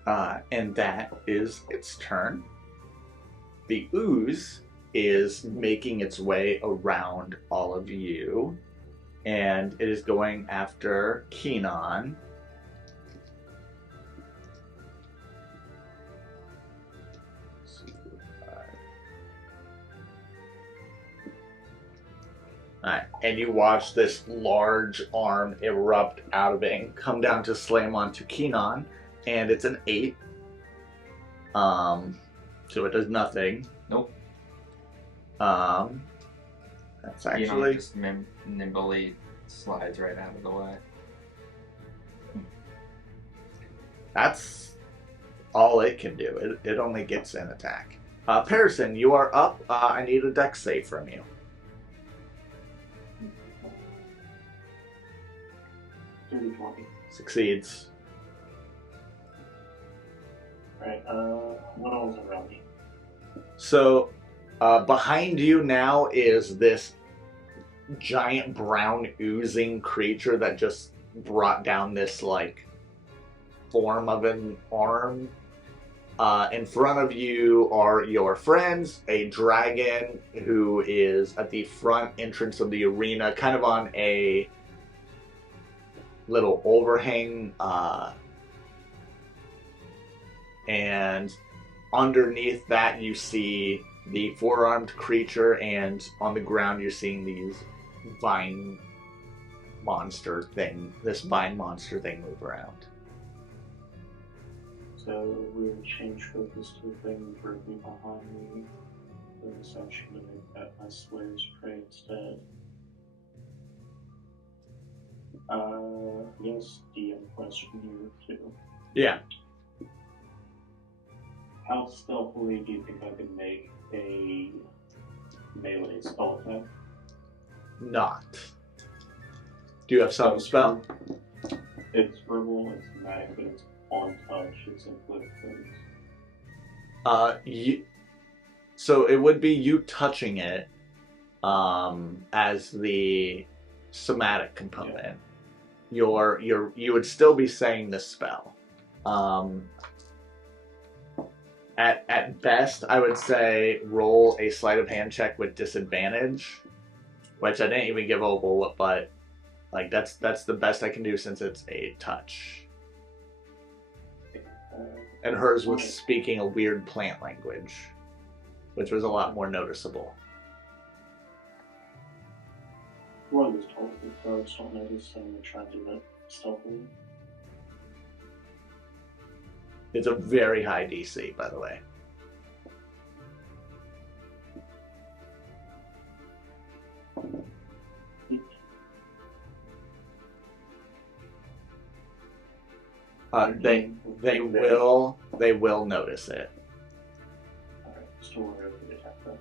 And that is its turn. The ooze is making its way around all of you, and it is going after Keenan. Alright, and you watch this large arm erupt out of it and come down to slam onto Keenan, and it's an 8. So it does nothing. Nope. That's actually just nimbly slides right out of the way. That's all it can do. It only gets an attack. Perasyn, you are up. I need a dex save from you. 30-20. Succeeds. Right, what else around me? So, behind you now is this giant brown oozing creature that just brought down this, like, form of an arm. In front of you are your friends, a dragon who is at the front entrance of the arena, kind of on a little overhang, and underneath that you see the four-armed creature, and on the ground you're seeing these vine monster thing, this vine monster thing move around. So we would change focus to a thing directly behind me. Then essentially make that my Slayer's Prey instead. Yes, DM question you too. Yeah. How stealthily do you think I can make a melee spell attack? Not. Do you have some spell? It's verbal, it's magic, but it's on touch, it's inflict things. So it would be you touching it as the somatic component. Yeah. You would still be saying the spell. At best, I would say roll a sleight of hand check with disadvantage, which I didn't even give Opal, but like that's the best I can do since it's a touch. And hers was speaking a weird plant language, which was a lot more noticeable. Well, I was told that I just don't notice that I'm trying to do that stealthily. It's a very high DC, by the way. They will notice it. Alright, still worry over the attack though.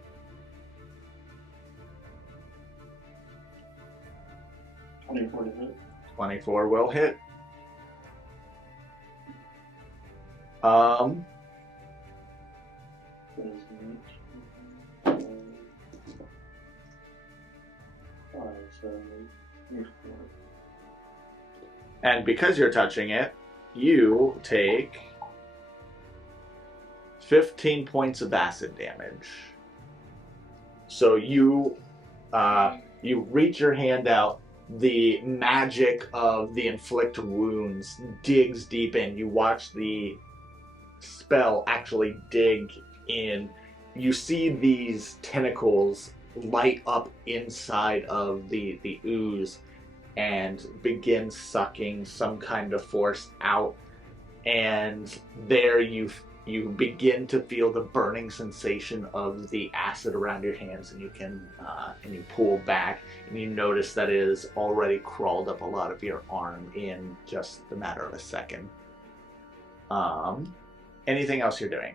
24 to hit. 24 will hit. And because you're touching it, you take 15 points of acid damage. So you reach your hand out. The magic of the inflict wounds digs deep in. You watch the spell actually dig in. You see these tentacles light up inside of the ooze and begin sucking some kind of force out, and there you begin to feel the burning sensation of the acid around your hands, and you can and you pull back, and you notice that it has already crawled up a lot of your arm in just the matter of a second. Anything else you're doing?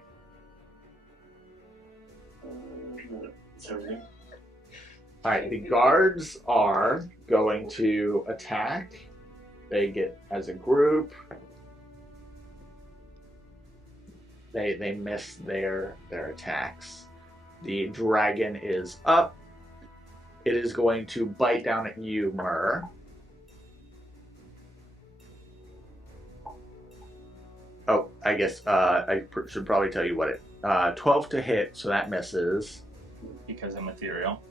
It's everything. Alright, the guards are going to attack. They get as a group. They miss their attacks. The dragon is up. It is going to bite down at you, Murr. Oh, I guess should probably tell you what it. 12 to hit, so that misses. Because of material.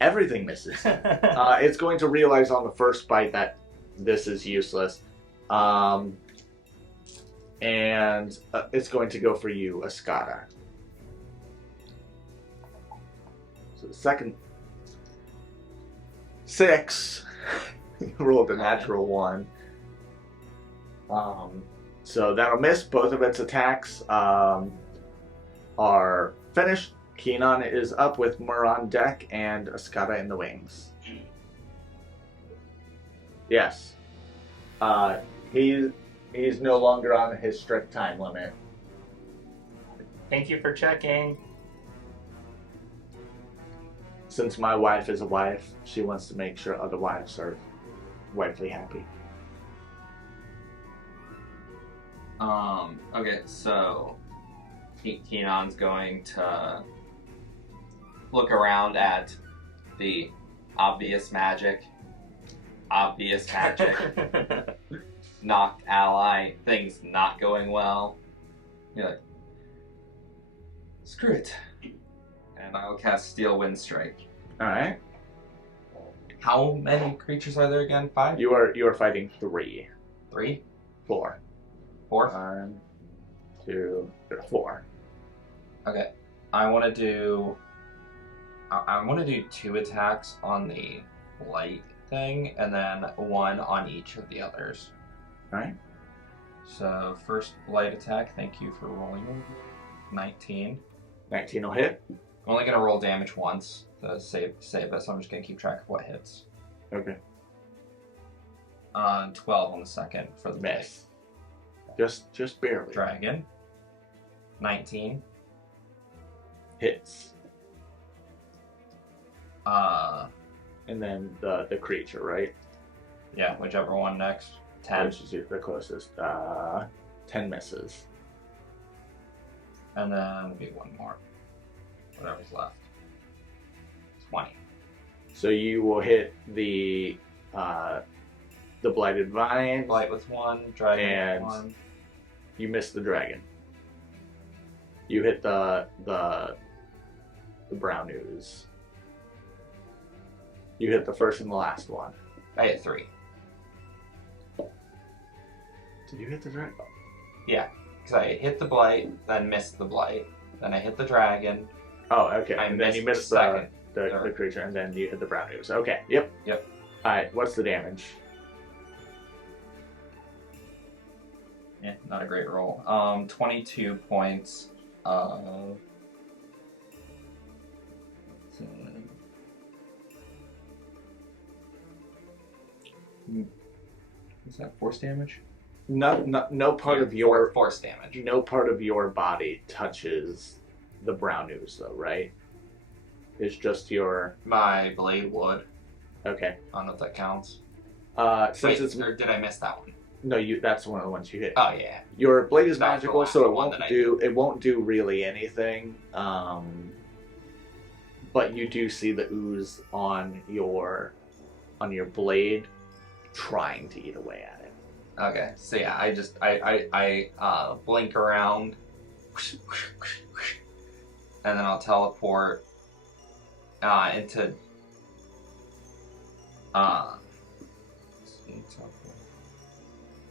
Everything misses. It's going to realize on the first bite that this is useless. And it's going to go for you, Askara. So the second 6 rolled a natural 1. So that'll miss. Both of its attacks are finished. Keenan is up with Murr on deck and Askara in the wings. Yes. He's no longer on his strict time limit. Thank you for checking. Since my wife is a wife, she wants to make sure other wives are wifely happy. Okay, so Keenan's going to look around at the obvious magic, knocked ally, things not going well. You're like, screw it. And I'll cast Steel Wind Strike. Alright. How many creatures are there again? 5? You are fighting 3. 3? 4. 4? 1, 2, 4. Okay. I want to do 2 attacks on the light thing, and then 1 on each of the others. Alright. So first light attack. Thank you for rolling. 19. 19 will hit. I'm only gonna roll damage once to save it, so I'm just gonna keep track of what hits. Okay. 12 on the second for the miss. Just barely. Dragon. 19. Hits. And then the creature, right? Yeah, whichever one next. 10. Which is the closest. 10 misses. And then maybe 1 more. Whatever's left. 20. So you will hit the Blighted Vine. Blight with 1, Dragon and with 1. You missed the dragon. You hit the brown ooze. You hit the first and the last one. I hit 3. Did you hit the dragon? Yeah, because I hit the Blight, then missed the Blight. Then I hit the Dragon. Oh, okay. I And then you missed the the creature, and then you hit the brown ooze. Okay, yep. Alright, what's the damage? Yeah, not a great roll. 22 points of... Is that force damage? No part of your force damage. No part of your body touches the brown ooze, though, right? It's just your... My blade would. Okay. I don't know if that counts. Since it's... Or did I miss that one? No, that's one of the ones you hit. Oh yeah. Your blade is That's the magical, last so one it won't do really anything. But you do see the ooze on your blade, trying to eat away at it. Okay, so yeah, I blink around, and then I'll teleport into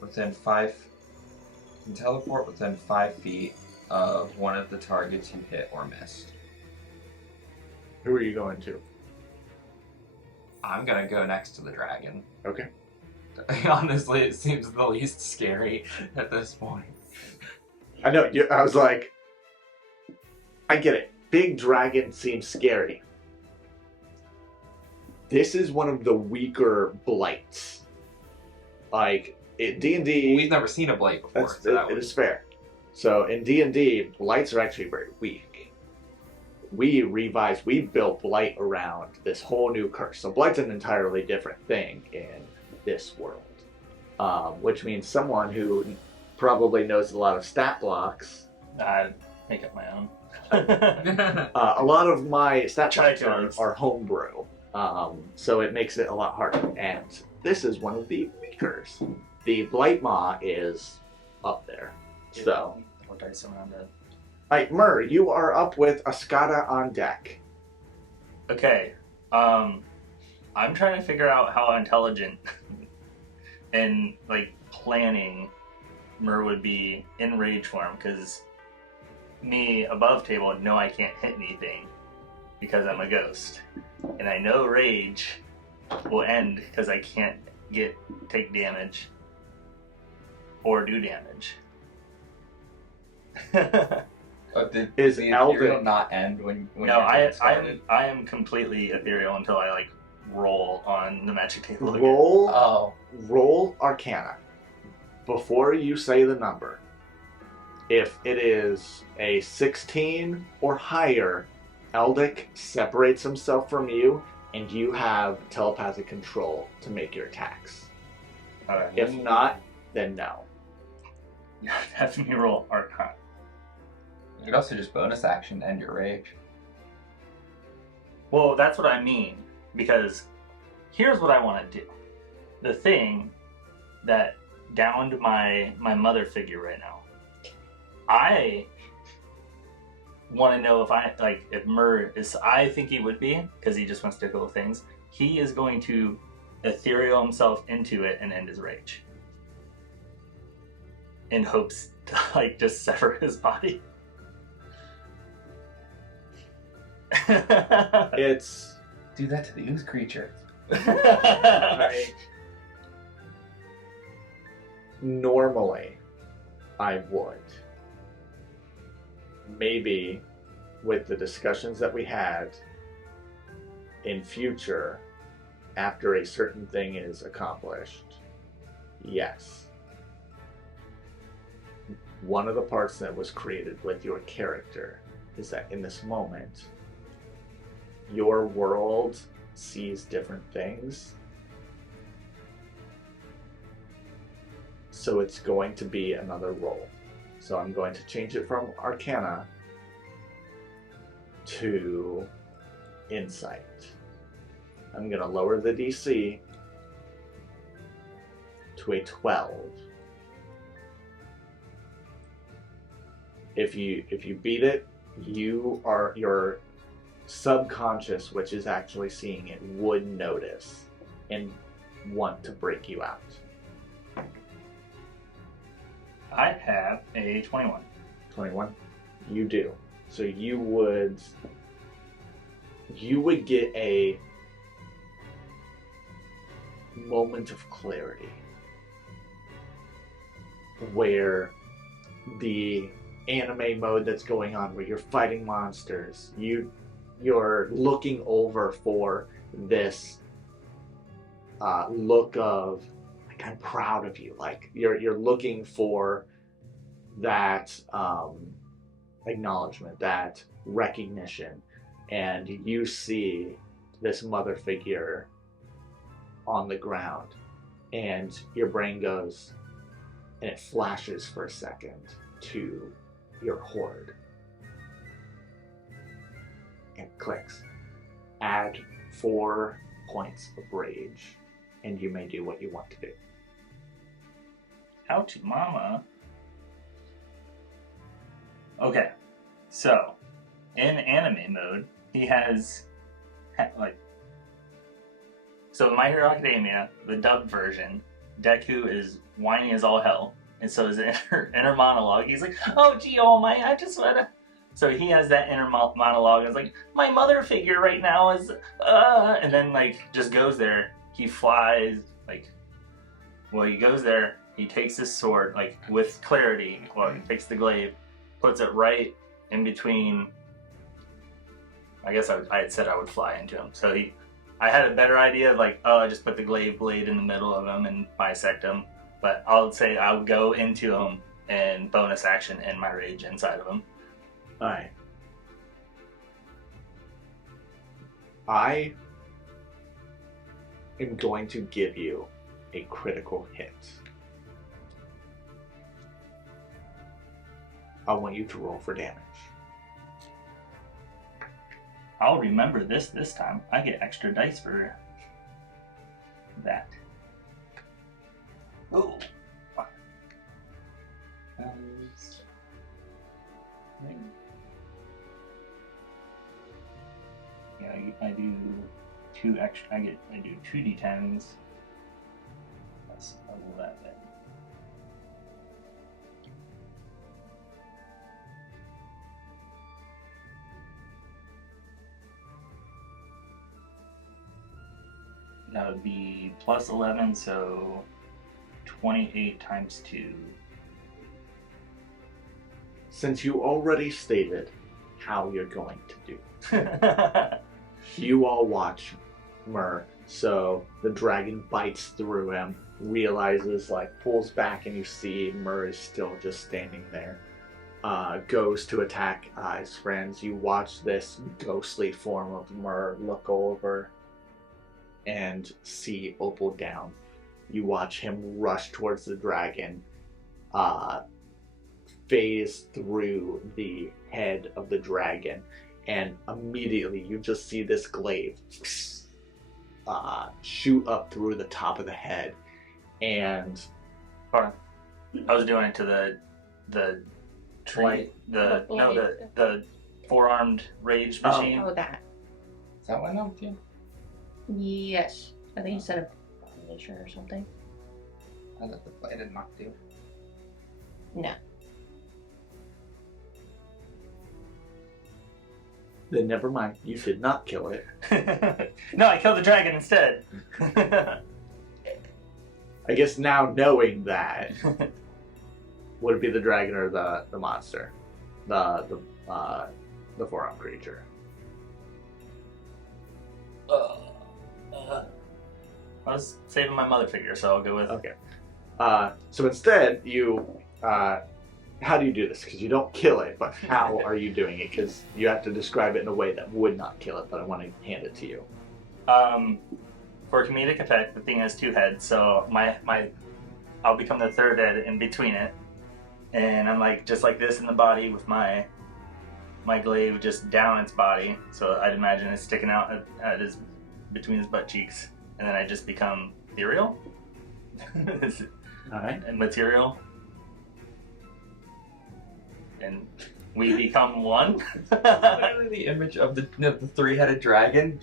within 5. You can teleport within 5 feet of one of the targets you hit or missed. Who are you going to? I'm gonna go next to the dragon. Okay. Honestly, it seems the least scary at this point. I know. I was like, I get it. Big dragon seems scary. This is one of the weaker blights. Like, D&D... We've never seen a blight before. It is fair. So, in D&D, blights are actually very weak. We built blight around this whole new curse. So, blight's an entirely different thing in this world. Which means someone who probably knows a lot of stat blocks. I make up my own. A lot of my stat blocks are homebrew. So it makes it a lot harder. And this is one of the weakers. The Blight Maw is up there. So, I'll dice around it. alright, Murr, you are up with Askara on deck. Okay, I'm trying to figure out how intelligent and like planning Murr would be in rage form, because me above table know I can't hit anything because I'm a ghost, and I know rage will end because I can't take damage or do damage. Is the Eldritch ethereal not end when No, your turn I started? am completely ethereal until I like roll on the magic table again. Roll Arcana. Before you say the number, if it is a 16 or higher, Eldic separates himself from you, and you have telepathic control to make your attacks. Alright. If not, then no. Have me roll Arcana. You could also just bonus action to end your rage. Well, that's what I mean, because here's what I want to do. The thing that downed my mother figure right now. I want to know if Murr is, I think he would be, because he just wants to go things. He is going to ethereal himself into it and end his rage. In hopes to just sever his body. It's Do that to the ooze creature. I, normally I would. Maybe with the discussions that we had in future, after a certain thing is accomplished, yes. One of the parts that was created with your character is that in this moment, your world sees different things. So it's going to be another roll. So I'm going to change it from Arcana to Insight. I'm going to lower the DC to a 12. If you beat it, your subconscious, which is actually seeing it, would notice and want to break you out. I have a 21. 21? You do. So you would get a moment of clarity where the anime mode that's going on, where you're fighting monsters, you're looking over for this look of I'm proud of you. You're looking for that acknowledgement, that recognition, and you see this mother figure on the ground, and your brain goes, and it flashes for a second to your horde. And clicks. Add 4 points of rage, and you may do what you want to do. Ouchie mama. Okay, so in anime mode, he has so in My Hero Academia, the dubbed version, Deku is whiny as all hell, and so his inner monologue, he's like, "Oh gee, oh my, I just wanna." So he has that inner monologue. It's like, my mother figure right now is, and then just goes there. He flies, he goes there. He takes his sword, with clarity. Well, he takes the glaive, puts it right in between. I guess I had said I would fly into him. So I had a better idea of I just put the glaive blade in the middle of him and bisect him. But I'll say I'll go into him and bonus action and my rage inside of him. Alright. I am going to give you a critical hit. I want you to roll for damage. I'll remember this time. I get extra dice for that. Oh. Yeah, I do 2 extra. I do 2d10s. That's 11. That would be plus 11, so 28 times 2. Since you already stated how you're going to do, you all watch Murr. So the dragon bites through him, realizes, pulls back, and you see Murr is still just standing there. Goes to attack his friends. You watch this ghostly form of Murr look over and see Opal down. You watch him rush towards the dragon, phase through the head of the dragon, and immediately you just see this glaive shoot up through the top of the head, and hold on. I was doing it to the tree, the 4-armed rage machine. Oh, that. Is that what I know with you? Yes. I think you said a nature or something. I thought the blade had knocked you. No. then never mind. You should not kill it. No, I killed the dragon instead. I guess now knowing that, would it be the dragon or the monster? The 4-armed creature. I was saving my mother figure, so I'll go with... Okay. So instead, you... how do you do this? Because you don't kill it, but how are you doing it? Because you have to describe it in a way that would not kill it, but I want to hand it to you. For comedic effect, the thing has 2 heads, so I'll become the 3rd head in between it. And I'm just like this in the body with my glaive just down its body. So I'd imagine it's sticking out between his butt cheeks. And then I just become ethereal. Alright. And material. And we become one. Literally the image of the 3-headed dragon.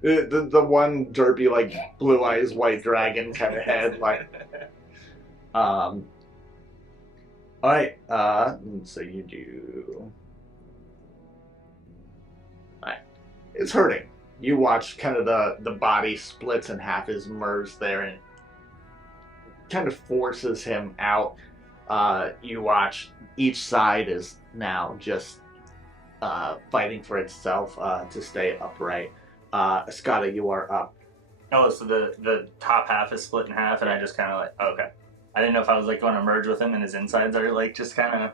The one derpy, blue eyes, white dragon kind of head, Alright, so you do... Alright. It's hurting. You watch kind of the body splits in half as Murr's there and kind of forces him out. You watch each side is now just fighting for itself to stay upright. Askara, you are up. Oh, so the top half is split in half, and I just kind of okay. I didn't know if I was going to merge with him, and his insides are just kind of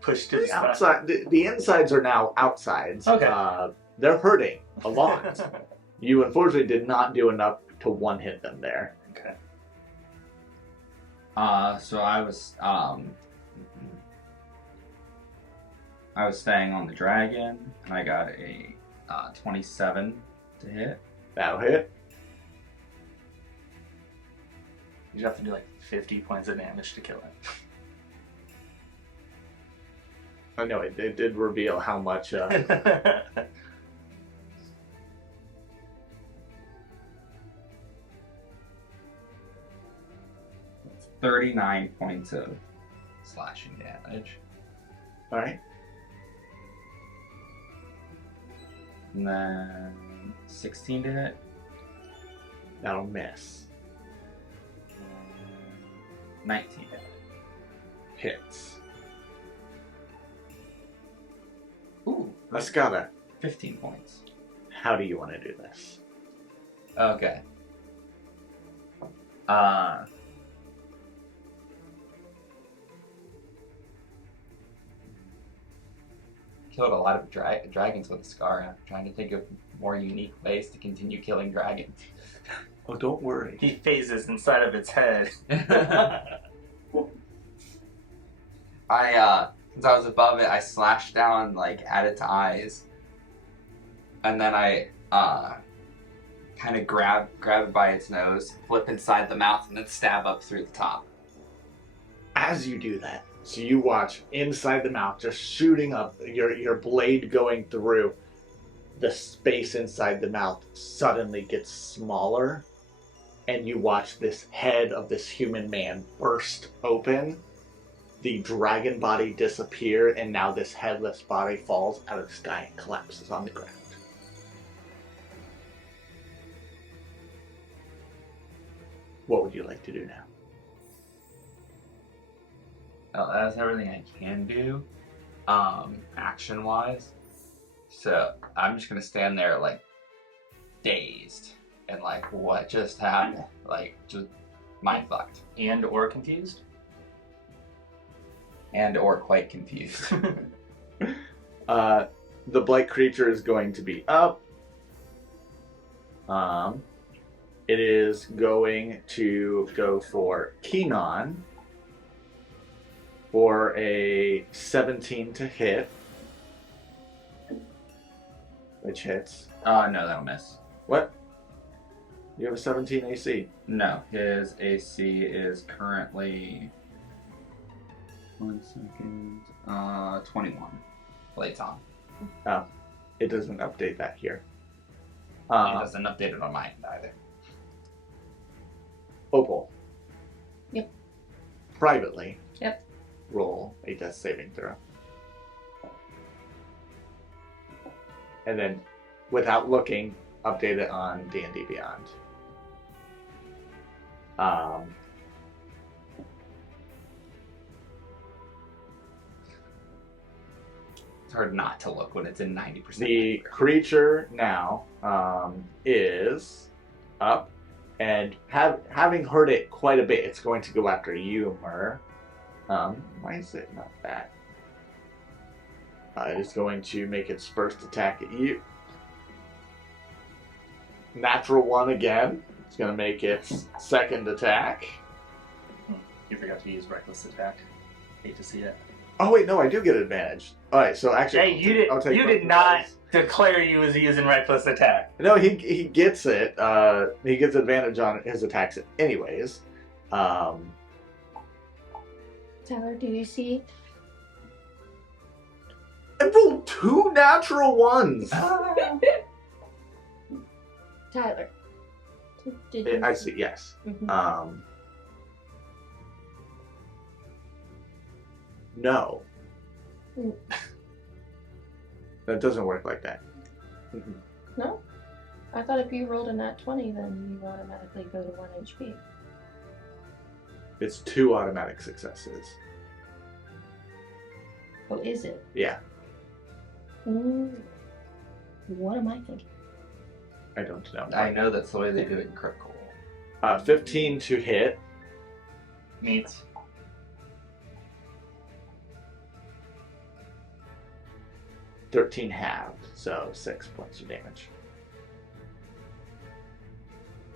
pushed to the side. Outside. The insides are now outsides. Okay. They're hurting a lot. You unfortunately did not do enough to one-hit them there. Okay. So I was staying on the dragon, and I got a 27 to hit. That'll hit. You have to do 50 points of damage to kill it. I know it did reveal how much. 39 points of slashing damage. Alright. And then 16 to hit. That'll miss. 19 to hit. Hits. Ooh. Askara, 15 points. how do you want to do this? Okay. Killed a lot of dragons with Askara. I'm trying to think of more unique ways to continue killing dragons. Oh, don't worry. He phases inside of its head. Since I was above it, I slashed down at its eyes, and then I kind of grab it by its nose, flip inside the mouth, and then stab up through the top. As you do that, so you watch inside the mouth, just shooting up, your blade going through, the space inside the mouth suddenly gets smaller, and you watch this head of this human man burst open, the dragon body disappear, and now this headless body falls out of the sky and collapses on the ground. What would you like to do now? Well, that's everything I can do, action-wise. So I'm just gonna stand there, like, dazed, and like, what just happened? Like, just mind fucked. And or confused? And or quite confused. The blight creature is going to be up. It is going to go for Keenan for a 17 to hit, which hits. No, that'll miss. What? You have a 17 AC. No, his AC is currently 21. Blades on. Oh, it doesn't update that here. It doesn't update it on my end either. Opal. Yep. Privately. Yep. Roll a death saving throw. And then, without looking, update it on D&D Beyond. It's hard not to look when it's in 90%. The creature now is up, and having heard it quite a bit, it's going to go after you, Murr. Why is it not that? It is going to make its first attack at you. Natural 1 again. It's going to make its second attack. You forgot to use reckless attack. Hate to see it. Oh wait, no, I do get advantage. All right, so actually, Hey, you did not declare you was using reckless attack. No, he gets it. He gets advantage on his attacks anyways. Tyler, do you see? I rolled 2 natural 1s. Tyler. Did you I see. Yes. Mhm. No. Mm. That doesn't work like that. No? I thought if you rolled a nat 20, then you automatically go to 1 HP. It's 2 automatic successes. Oh, is it? Yeah, What am I thinking? I don't know. I know that's the way they do it in Critical. 15 to hit. Meets. 13 halved, so 6 points of damage.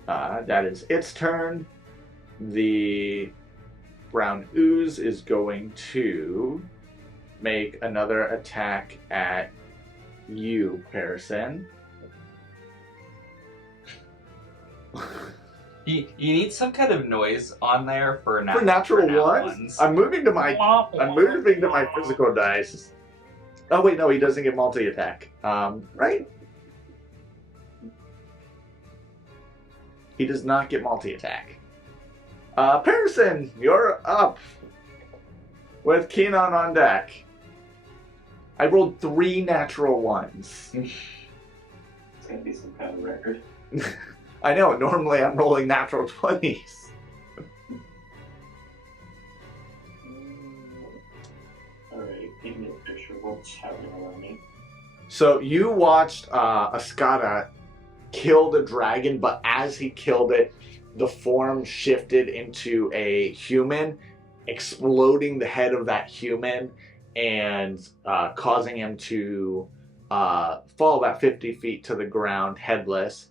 That is its turn. The brown ooze is going to make another attack at you, Perasyn. You need some kind of noise on there for For natural ones? I'm moving to my physical dice. Oh wait, no, he doesn't get multi-attack. Right? He does not get multi-attack. Perasyn, you're up. With Keenan on deck. I rolled 3 natural 1s. It's gonna be some kind of record. I know, normally I'm rolling natural 20s. Alright, give me a picture. What's happening around me? So you watched Askara kill the dragon, but as he killed it, the form shifted into a human, exploding the head of that human and causing him to fall about 50 feet to the ground, headless.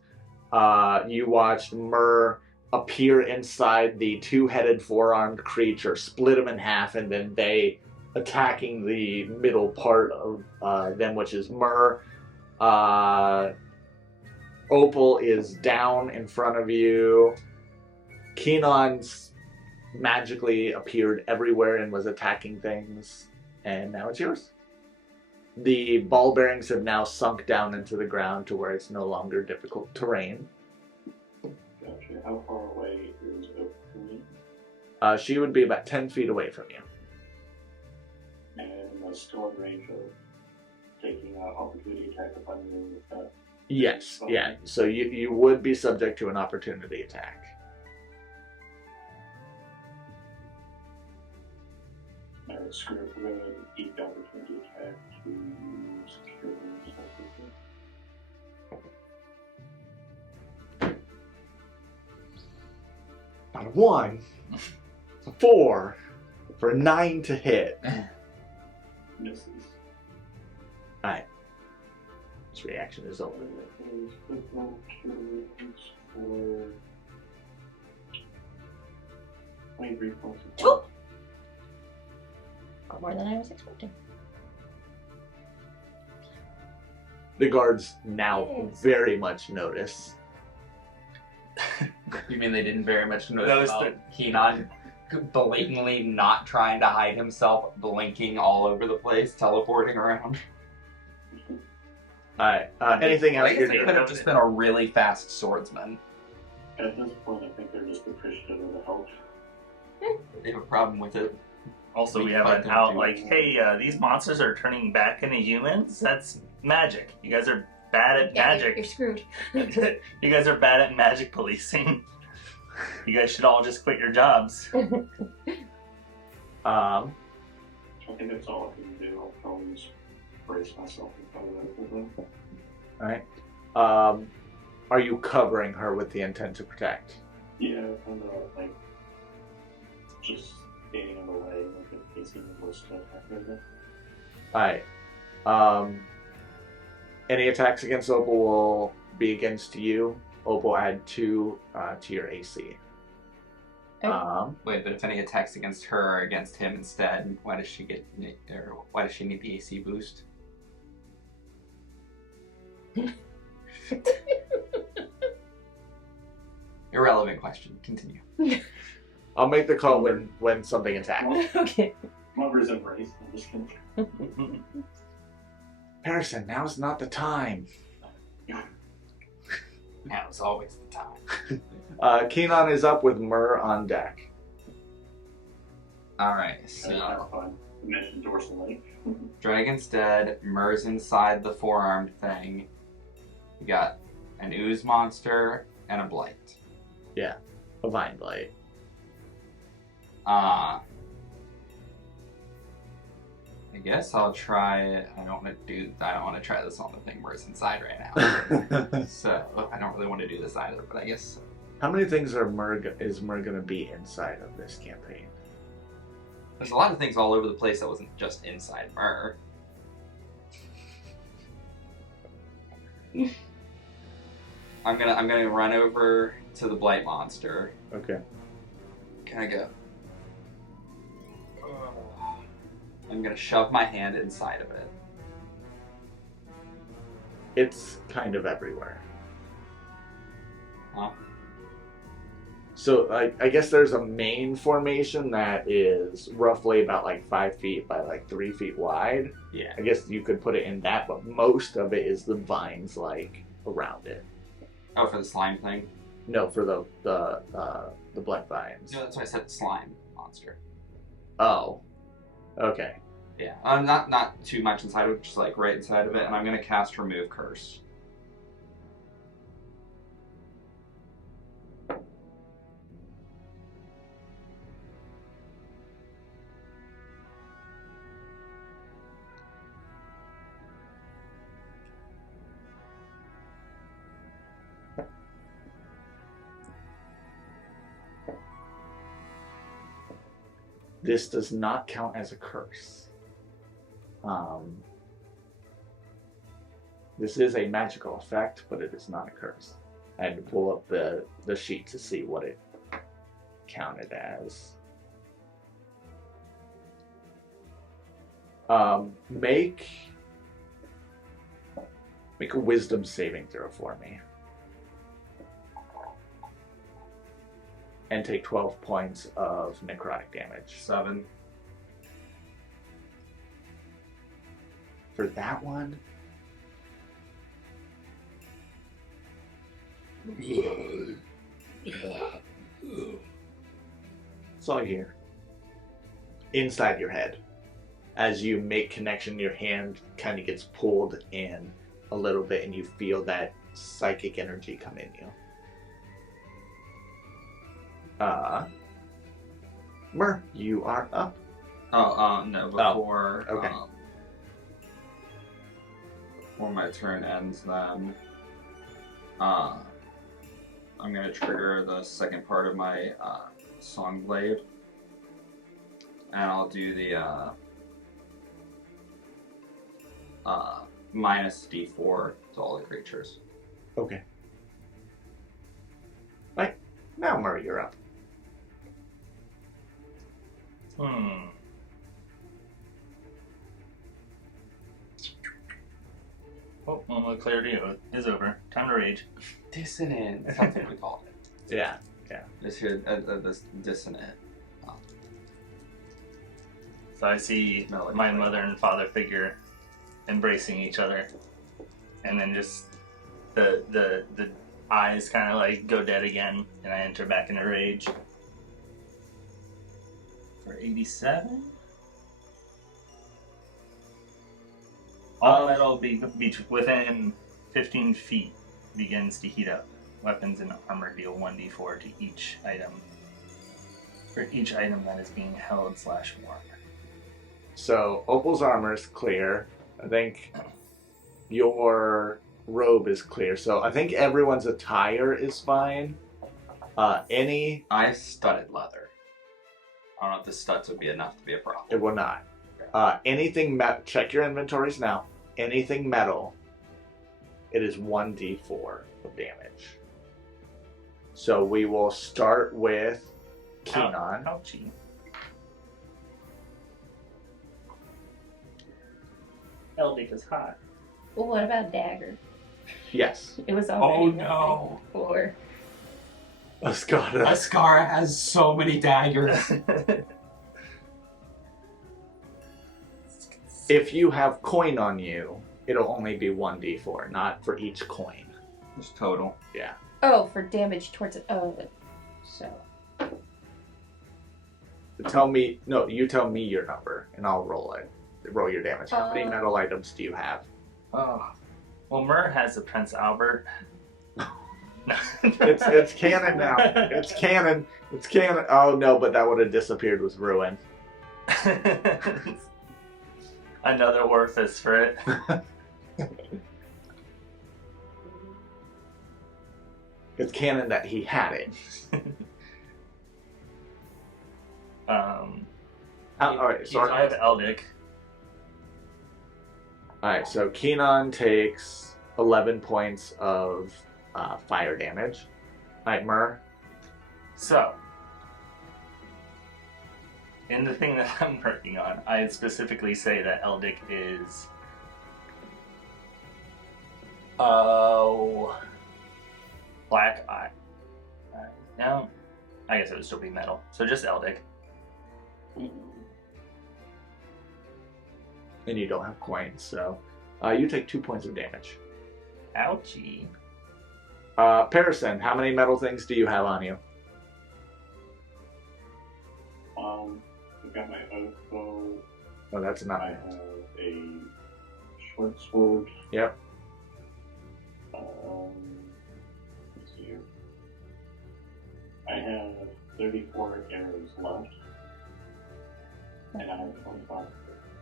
You watched Murr appear inside the 2-headed 4-armed creature, split him in half, and then they attacking the middle part of them, which is Murr. Opal is down in front of you. Keenan's magically appeared everywhere and was attacking things, and now it's yours. The ball bearings have now sunk down into the ground to where it's no longer difficult terrain. Gotcha. How far away is Opal from me? She would be about 10 feet away from you. And still in range of taking an opportunity attack if I'm in with that. Yes, yeah. So you would be subject to an opportunity attack. Alright, screw it. We're going to eat the opportunity attack to secure himself. On a 1, a 4, for a 9 to hit. Misses. Alright. This reaction is over. For 23 points of Oh! Got more than I was expecting. The guards now very much notice. You mean they didn't very much notice about Keenan blatantly not trying to hide himself, blinking all over the place, teleporting around? Alright, anything else? I guess he could have just been a really fast swordsman. At this point, I think they're just appreciative of the help. They have a problem with it. Also, we We have fight an them out too. like, hey, these monsters are turning back into humans? That's magic. You guys are bad at Yeah, magic. you're screwed. You guys are bad at magic policing. You guys should all just quit your jobs. I think that's all I can do. I'll probably just brace myself in front of them. Alright. Are you covering her with the intent to protect? Yeah, kind of like just standing in the way, like in case he was to attack her. Alright. Any attacks against Opal will be against you. Opal add 2 to your AC. Wait, but if any attacks against her are against him instead, why does she need the AC boost? Irrelevant question. Continue. I'll make the call when something attacks. Okay. Mother's embrace. I'm just kidding. Perasyn, now's not the time. Now's always the time. Keenan is up with Murr on deck. Alright, That's so fine. You mentioned dorsal link. Dragon's dead, Murr's inside the four-armed thing. You got an ooze monster and a blight. Yeah, a vine blight. I guess I'll try it. I don't want to try this on the thing where it's inside right now. So I don't really want to do this either, but I guess. How many things is Murr going to be inside of this campaign? There's a lot of things all over the place that wasn't just inside Murr. I'm gonna run over to the blight monster. Okay. Can I go? I'm gonna shove my hand inside of it. It's kind of everywhere. Huh? So I guess there's a main formation that is roughly about like 5 feet by like 3 feet wide. Yeah. I guess you could put it in that, but most of it is the vines like around it. Oh, for the slime thing? No, for the black vines. No, that's why I said the slime monster. Oh. Okay. Yeah. Not too much inside of it, just like right inside of it, and I'm gonna cast Remove Curse. This does not count as a curse. This is a magical effect, but it is not a curse. I had to pull up the sheet to see what it counted as. Make a wisdom saving throw for me. and take 12 points of necrotic damage. 7. For that one, that's all you hear. Inside your head. As you make connection, your hand kind of gets pulled in a little bit and you feel that psychic energy come in you. Murr, you are up. No, before, okay. Before my turn ends, then, I'm gonna trigger the second part of my, Song Blade, and I'll do the, minus D4 to all the creatures. Okay. Right. Now, Murr, you're up. Oh, well, the clarity is over. Time to rage. Dissonant. That's what we call it. Yeah. Just here, this dissonant. So I see my mother and father figure embracing each other, and then just the eyes kind of like go dead again, and I enter back into rage. For 87? All metal be within 15 feet begins to heat up. Weapons and armor deal 1d4 to each item. For each item that is being held/worn. So, Opal's armor is clear. I think your robe is clear. So, I think everyone's attire is fine. I studded leather. I don't know if the studs would be enough to be a problem. It will not. Anything check your inventories now. Anything metal, it is 1d4 of damage. So we will start with Keenan. Ouchie. Eldic is hot. Well, what about dagger? Yes. It was already no. 4. Askara. Askara has so many daggers. If you have coin on you, it'll only be 1d4, not for each coin. Just total. Yeah. Oh, for damage towards it. Oh, so. You tell me your number, and I'll roll it. Roll your damage. How many metal items do you have? Oh. Well, Murr has a Prince Albert. It's canon now. It's canon. It's canon. Oh, no, but that would have disappeared with Ruin. Another orifice for it. It's canon that he had it. Alright, so I have Eldic. Alright, so Keenan takes 11 points of fire damage. Alright, Murr. So, in the thing that I'm working on, I specifically say that Eldic is... black eye. No, I guess it would still be metal. So just Eldic. And you don't have coins, so you take 2 points of damage. Ouchie. Perasyn, how many metal things do you have on you? I've got my oak bow. Oh, that's not. I have a short sword. Yep. Let's see here. I have 34 arrows left, and I have 25.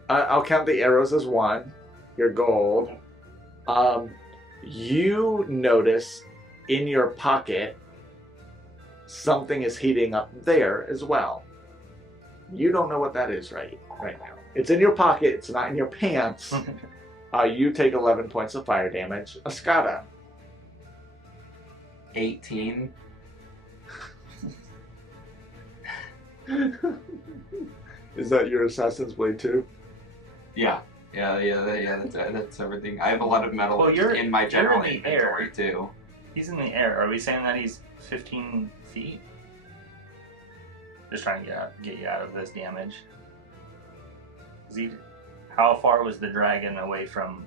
I'll count the arrows as 1. Your gold. You notice in your pocket something is heating up there as well. You don't know what that is right now. It's in your pocket. It's not in your pants. You take 11 points of fire damage. Askara. 18. Is that your Assassin's Blade too? Yeah. That's everything. I have a lot of metal in my you're general in the inventory air. too. He's in the air. Are we saying that he's 15 feet? Just trying to get you out of this damage. How far was the dragon away from?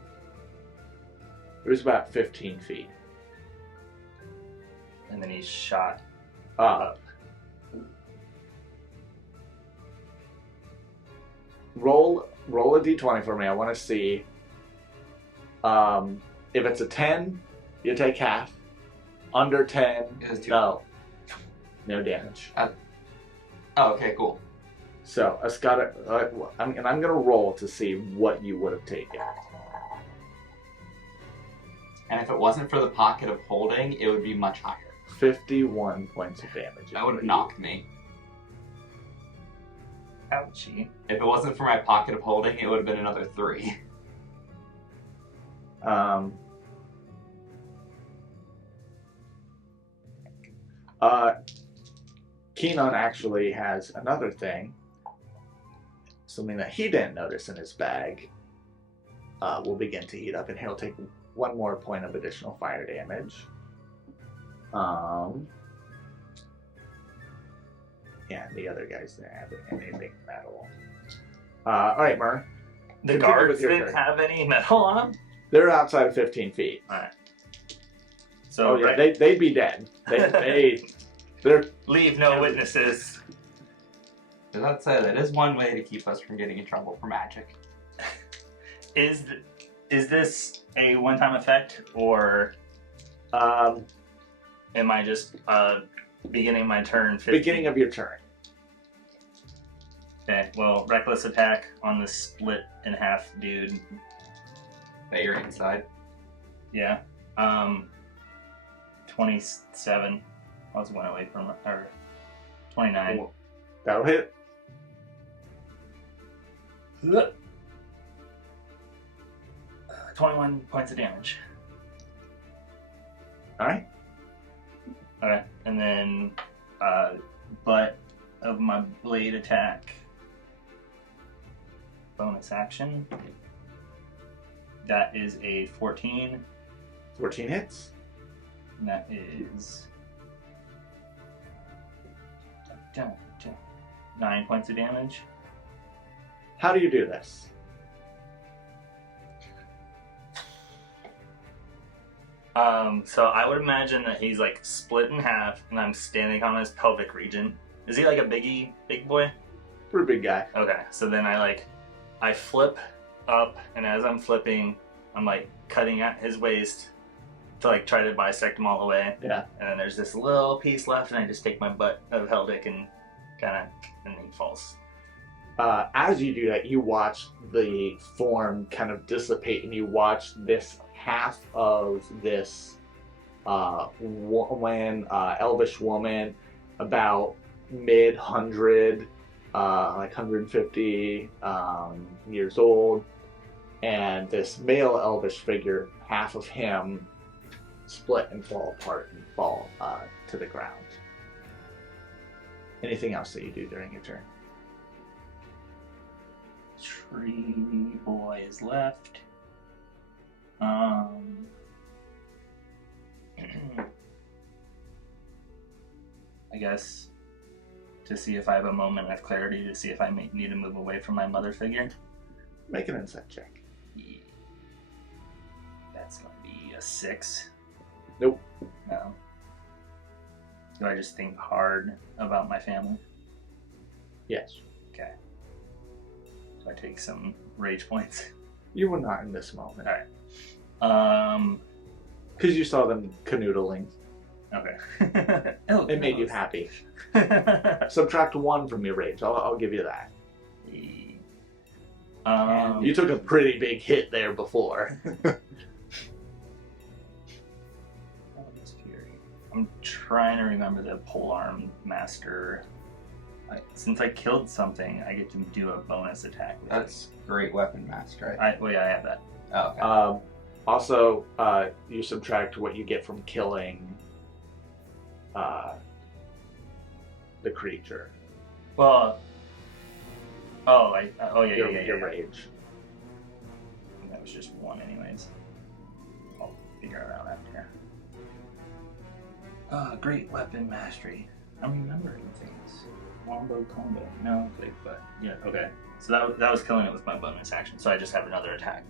It was about 15 feet. And then he shot up. Roll a d20 for me. I want to see. If it's a 10, you take half. Under 10, no damage. Oh, okay, cool. So Askara, I'm gonna roll to see what you would have taken. And if it wasn't for the pocket of holding, it would be much higher. 51 points of damage. That would have knocked me. Ouchie. If it wasn't for my pocket of holding, it would have been another 3. Keenan actually has another thing. Something that he didn't notice in his bag. Will begin to heat up, and he'll take 1 more point of additional fire damage. Yeah, the other guys didn't have anything metal. Alright, Murr. The guards didn't have any metal on them? They're outside of 15 feet. Alright. So yeah, they'd be dead. They're leave no witnesses. Does that say that is one way to keep us from getting in trouble for magic? Is this a one-time effect, or am I just beginning my turn? 15? Beginning of your turn. Okay. Well, reckless attack on the split in half dude. That you're inside. Yeah. 27. I was 1 away from, or 29. Cool. That'll hit. 21 points of damage. Alright. Okay, and then butt of my blade attack. Bonus action. That is a 14. 14 hits. And that is 9 points of damage. How do you do this? So I would imagine that he's like split in half, and I'm standing on his pelvic region. Is he like a big boy? Pretty big guy. Okay, so then I flip up, and as I'm flipping, I'm like cutting at his waist to like try to bisect him all the way. Yeah. And then there's this little piece left, and I just take my butt of Heldick and and he falls. As you do that, you watch the form kind of dissipate, and you watch this half of this elvish woman, about mid-100, like 150 years old, and this male elvish figure, half of him, split and fall apart and fall to the ground. Anything else that you do during your turn? Tree boy is left. I guess to see if I have a moment of clarity, to see if I may need to move away from my mother figure. Make an insight check. Yeah. That's going to be a 6. Nope. No. Do I just think hard about my family? Yes. Okay. Do I take some rage points? You were not in this moment. Alright. Because you saw them canoodling. Okay. It made you happy. Subtract 1 from your rage. I'll give you that. You took a pretty big hit there before. I'm trying to remember the polearm master. Since I killed something, I get to do a bonus attack with That's great weapon master. I have that. Oh, okay. Also, you subtract what you get from killing the creature. Well, your rage. That was just 1 anyways. I'll figure it out after. Great weapon mastery. I'm remembering things. Wombo combo. No, wait, but yeah, okay. So that was killing it with my bonus action. So I just have another attack.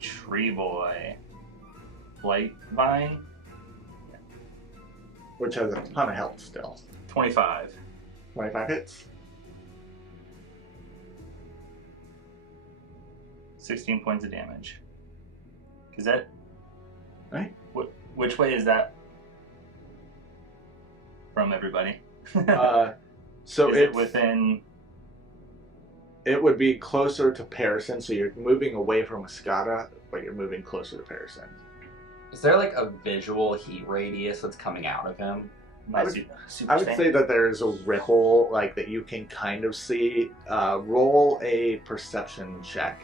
Tree Boy. Blight Vine. Which has a ton of health still. 25. 25 hits. 16 points of damage. Is that right? Which way is that from everybody? So is it within? It would be closer to Perasyn, so you're moving away from Askara, but you're moving closer to Perasyn. Is there like a visual heat radius that's coming out of him? I would say that there is a ripple, like that you can kind of see. Roll a perception check.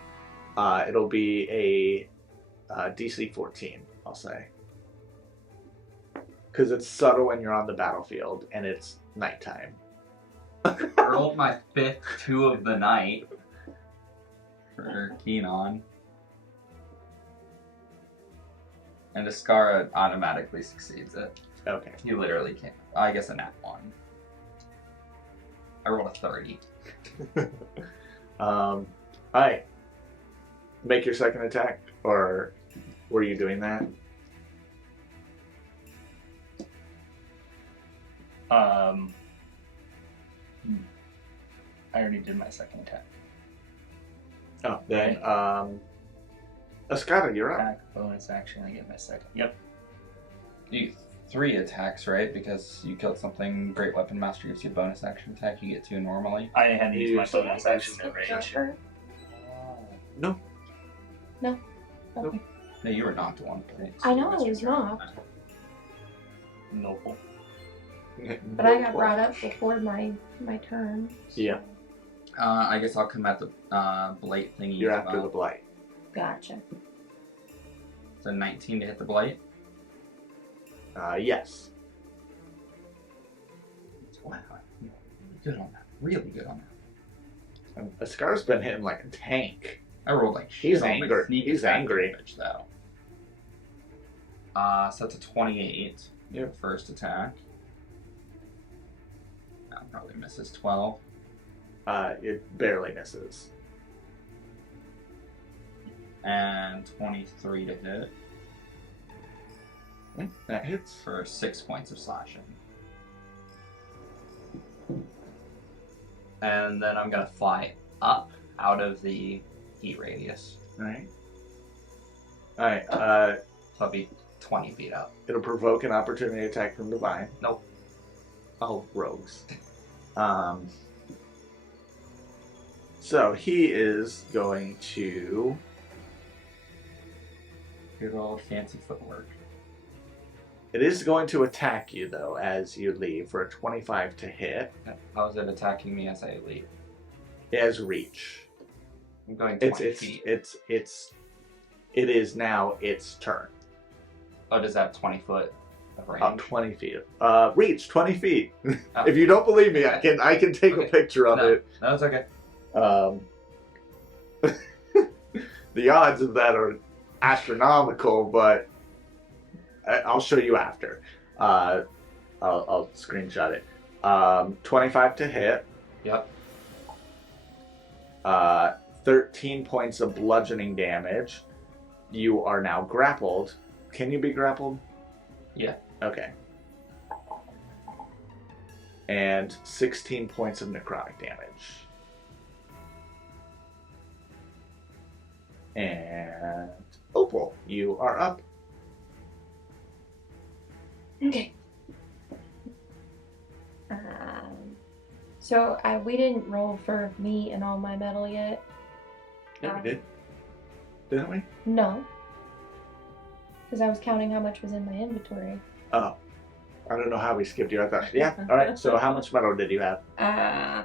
It'll be a DC 14, I'll say. Because it's subtle when you're on the battlefield, and it's nighttime. I rolled my 5th 2 of the night for Keenon. And Askara automatically succeeds it. Okay. You literally can't. I guess a nat 1. I rolled a 30. Alright. Make your second attack, or were you doing that? I already did my second attack. Oh, then, Askara, you're up. Attack, bonus action, I get my second. Yep. You 3 attacks, right? Because you killed something. Great Weapon Master gives you a bonus action attack. You get 2 normally. I had to use my bonus action in range. No. No. Okay. No, you were knocked 1 point. I know I was not. Noble. But I got brought up before my turn. So. Yeah. I guess I'll come at the blight thingy. You're after the blight. Gotcha. So 19 to hit the blight. Yes. Wow. Really good on that. Really good on that. Askara's been hitting like a tank. I rolled like He's shit on my angry. sneak He's attack angry. damage, though. So that's a 28. Yep. First attack. That probably misses 12. It barely misses. And 23 to hit That hits. for 6 points of slashing. And then I'm gonna fly up out of the heat radius. Alright. Alright, So I'll be 20 feet up. it'll provoke an opportunity attack from Divine. Nope. Oh, rogues. So he is going to... Good old fancy footwork. It is going to attack you, though, as you leave for a 25 to hit. How is it attacking me as I leave? It has reach. I'm going 20 feet. It is now its turn. Oh, does that have 20 foot of range? 20 feet. Reach 20 feet. Oh. If you don't believe me, I can take a picture of it. No, it's okay. The odds of that are astronomical, but I'll show you after. I'll screenshot it. 25 to hit. Yep. 13 points of bludgeoning damage. You are now grappled. Can you be grappled? Yeah. Okay. And 16 points of necrotic damage. And Opal, you are up. Okay. So we didn't roll for meat and all my metal yet. Yeah, we did. Didn't we? No. Because I was counting how much was in my inventory. Oh. I don't know how we skipped you. I thought, yeah. All right. So how much metal did you have? I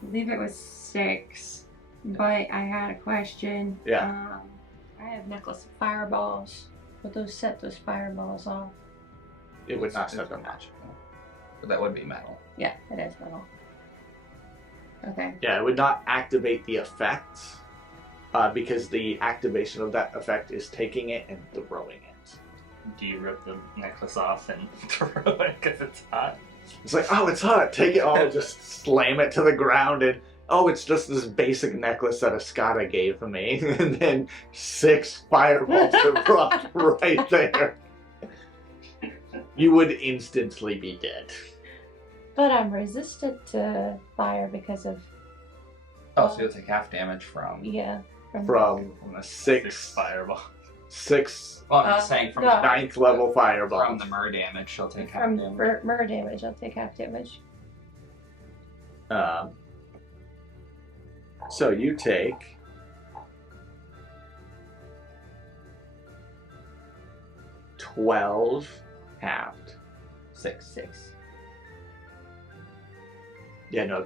believe it was 6. But I had a question. Yeah. I have necklace of fireballs. Would those set those fireballs off? It would not set them. magical. But that would be metal. Yeah, it is metal. Okay. Yeah, it would not activate the effect because the activation of that effect is taking it and throwing it. Do you rip the necklace off and throw it because it's hot? It's like, oh, it's hot. Take it. Oh, just slam it to the ground and oh, it's just this basic necklace that Askara gave me. And then 6 fireballs are dropped right there. You would instantly be dead. But I'm resistant to fire because of... Oh, so you'll take half damage from... Yeah. From a 6 fireball. 6 Well, I'm just saying from no. 9th level fireballs. From the Murr damage, she'll take half From damage. Murr damage, I'll take half damage. So you take 12 halved. 6. Yeah, no.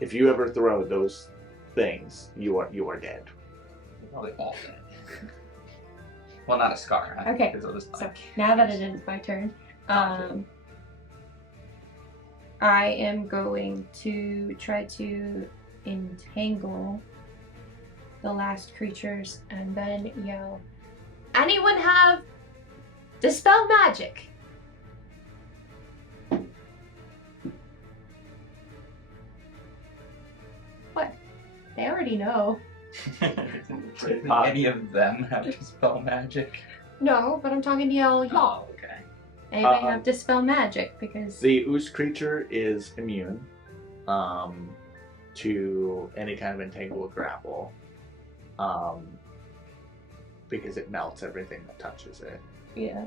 If you ever throw those things, you are dead. You're probably all dead. Well, not Askara. Okay. Because it was So now that it is my turn, I am going to try to entangle the last creatures and then yell, "Anyone have Dispel Magic?" What? They already know. Any of them have Dispel Magic? No, but I'm talking to y'all. Oh, okay. Anybody have Dispel Magic? Because The ooze creature is immune to any kind of entangle or grapple because it melts everything that touches it. yeah.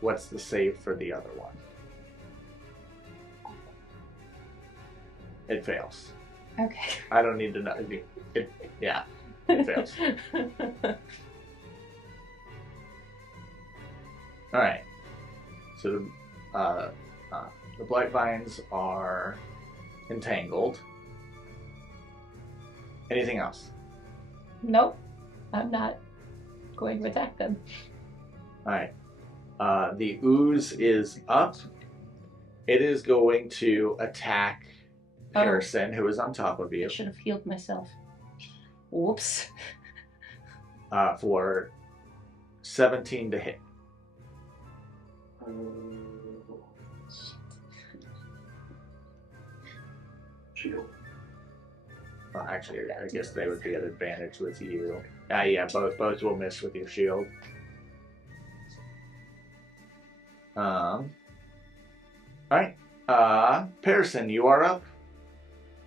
What's the save for the other one? It fails. Okay. I don't need to know. Yeah, it fails. All right. So the blight vines are entangled. Anything else? Nope. I'm not going to attack them. All right. The ooze is up. It is going to attack Perasyn, who is on top of I you, should have healed myself. Whoops. for 17 to hit. Shield. Well, actually, I guess they would be at advantage with you. Yeah, both will miss with your shield. All right. Perasyn, you are up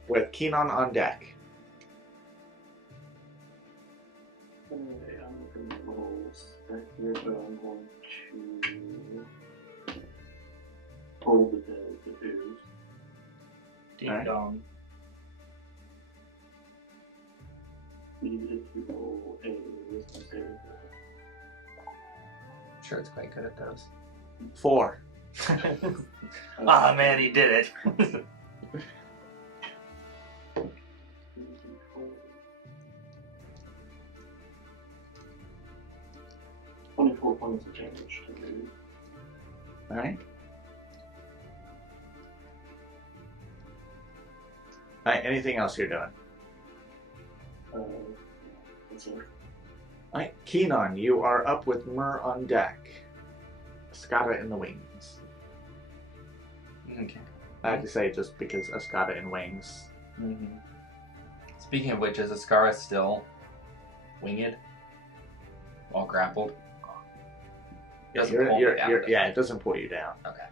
with Keenan on deck. I'm looking at rolls back here, but I'm going to hold the ooze. Ding Alright. dong. Needed to roll a wisdom saving throw. I'm sure it's quite good at those. 4. Ah, man, he did it. 24 points of damage to the ooze. All right. All right. Anything else you're doing? That's it. All right. Keenan, you are up with Murr on deck. Askara in the wings. Okay. I had to say it just because Askara in wings. Mm-hmm. Speaking of which, is Askara still winged while grappled? Yeah, Doesn't pull me down, does it? yeah, it doesn't pull you down. Okay.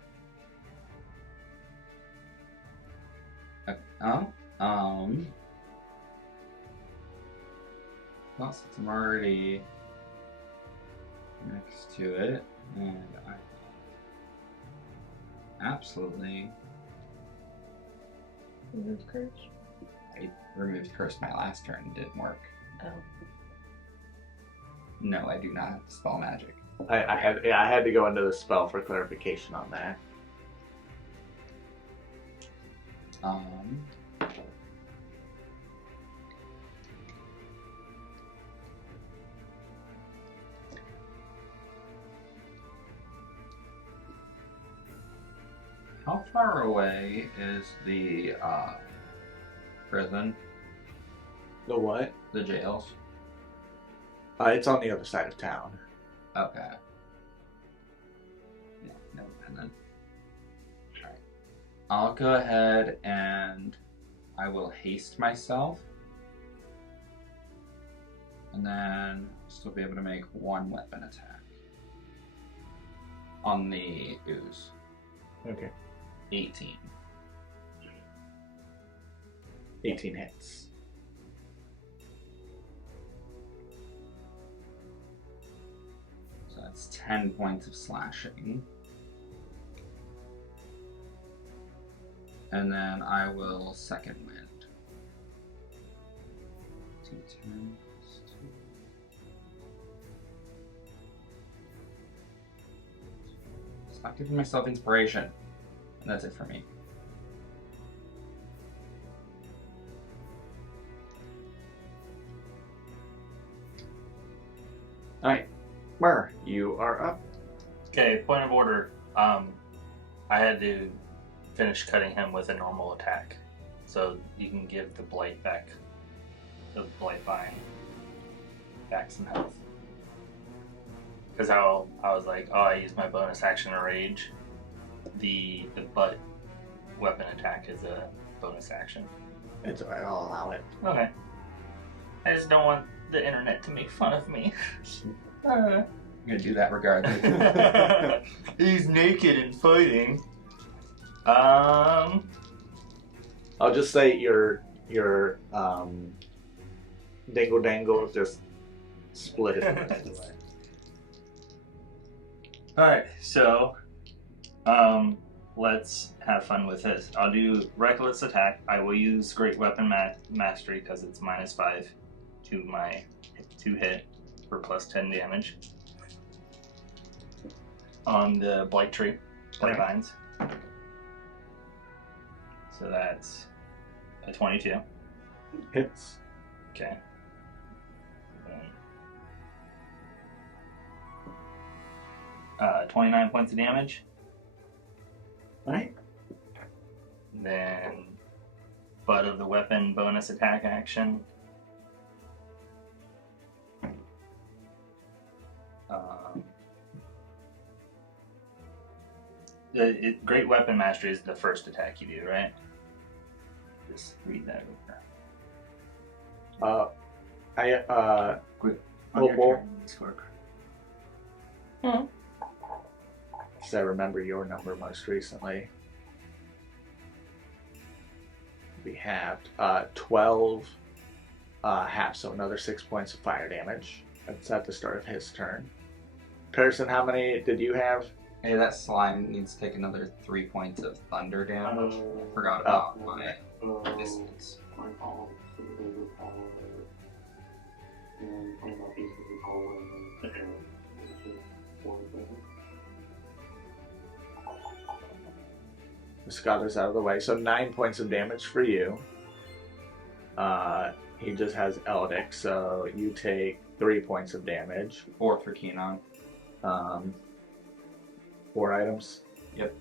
Well, since I'm already next to it, and I absolutely Remove curse. I removed curse my last turn. It didn't work. Oh. No, I do not have spell magic. I had to go into the spell for clarification on that. How far away is the prison? The what? The jails? It's on the other side of town. Okay. Yeah, no, I'll go ahead and I will haste myself. And then still be able to make one weapon attack. On the ooze. Okay. 18. 18 hits. So that's 10 points of slashing. And then I will second wind. 2, 10, plus 2. Stop giving myself inspiration. And that's it for me. Alright. Murr, you are up. Okay, point of order. I had to finish cutting him with a normal attack. So you can give the blight back, the blight vine back some health. Because how I was like, oh, I used my bonus action to rage. The butt weapon attack is a bonus action. It's alright, I'll allow it. Okay. I just don't want the internet to make fun of me. I'm gonna do that regardless. He's naked and fighting. I'll just say your dingle dangle just split it. Alright, so let's have fun with this. I'll do reckless attack. I will use great weapon mastery because it's -5 to my hit for +10 damage on the blight tree, blight vines. So that's a 22. Hits. Okay. 29 points of damage. Alright. Then butt of the weapon bonus attack action. Great weapon mastery is the first attack you do, right? Just read that over. Opal. Hmm. Because I remember your number most recently. We have 12 half, so another 6 points of fire damage. That's at the start of his turn. Perasyn, how many did you have? Hey, that slime needs to take another 3 points of thunder damage. Forgot about my distance. My power, so the power, and I'm not basically power and the air, which is 4 damage. Just got this out of the way. So 9 points of damage for you. He just has Eldic, so you take 3 points of damage. 4 for Keenon. 4 items. Yep.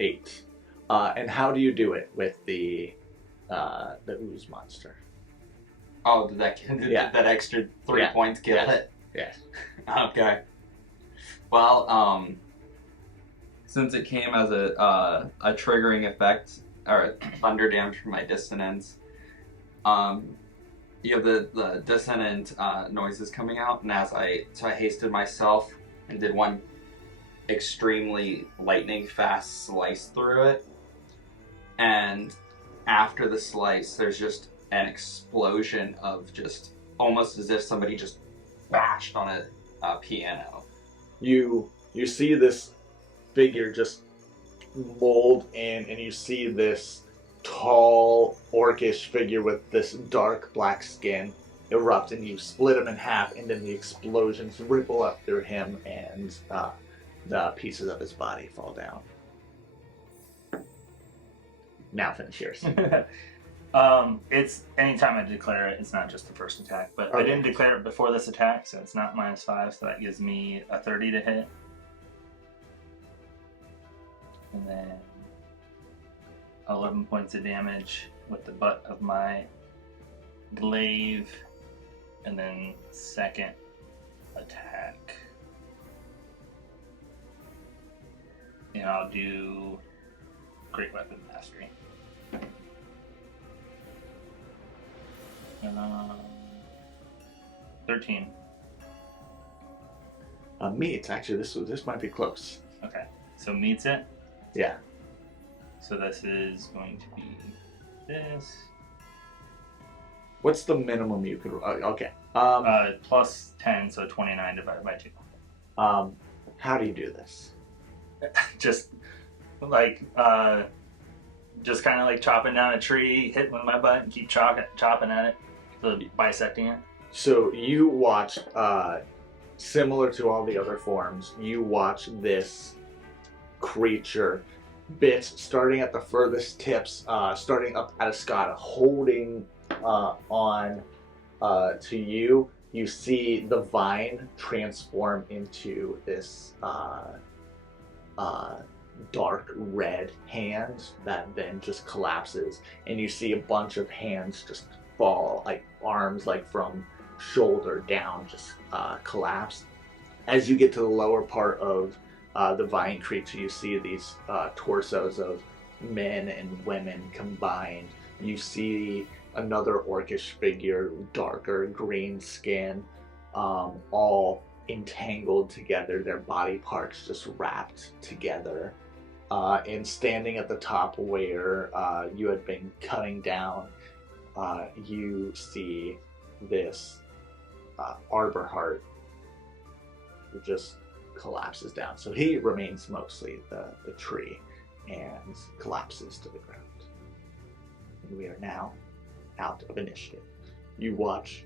8. And how do you do it with the ooze monster? Oh, did that extra 3 points kill it? Yes. Okay. Well, since it came as a triggering effect or thunder damage from my dissonance, you have the dissonant noises coming out, and I hasted myself and did one extremely lightning fast slice through it, and after the slice, there's just an explosion of just almost as if somebody just bashed on a piano. You see this figure just mold in, and you see this tall, orcish figure with this dark black skin erupt, and you split him in half, and then the explosions ripple up through him, and the pieces of his body fall down. Now finish yours. It's anytime I declare it, it's not just the first attack, but Okay. I didn't declare it before this attack, so it's not -5, so that gives me a 30 to hit. And then 11 points of damage with the butt of my glaive, and then second attack. And I'll do Great Weapon Mastery. 13. Meets. Actually, this might be close. Okay, so meets it. Yeah. So this is going to be this. What's the minimum you could? Okay. Plus 10, so 29 divided by 2. How do you do this? Just like just kind of like chopping down a tree, hitting with my butt, and keep chopping at it, so bisecting it. So you watch, similar to all the other forms, you watch this creature, bits starting at the furthest tips, starting up at Askara, holding on to you. You see the vine transform into this dark red hand that then just collapses, and you see a bunch of hands just fall, like arms like from shoulder down, just collapse. As you get to the lower part of the vine creature, you see these torsos of men and women combined. You see another orcish figure, darker green skin, all entangled together, their body parts just wrapped together. And standing at the top where you had been cutting down, you see this arbor heart who just collapses down. So he remains mostly the tree and collapses to the ground. And we are now out of initiative. You watch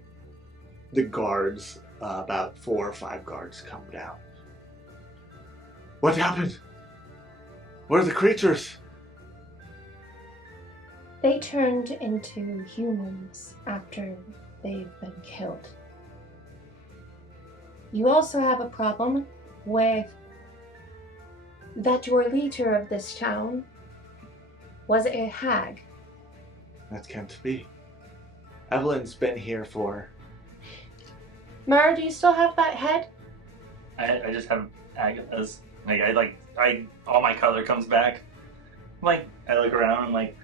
the guards, about 4 or 5 guards, come down. What happened? Where are the creatures? They turned into humans after they've been killed. You also have a problem with that your leader of this town was a hag. That can't be. Evelyn's been here for... Murr, do you still have that head? I just have Agatha's. I all my color comes back. Like, I look around, I'm like,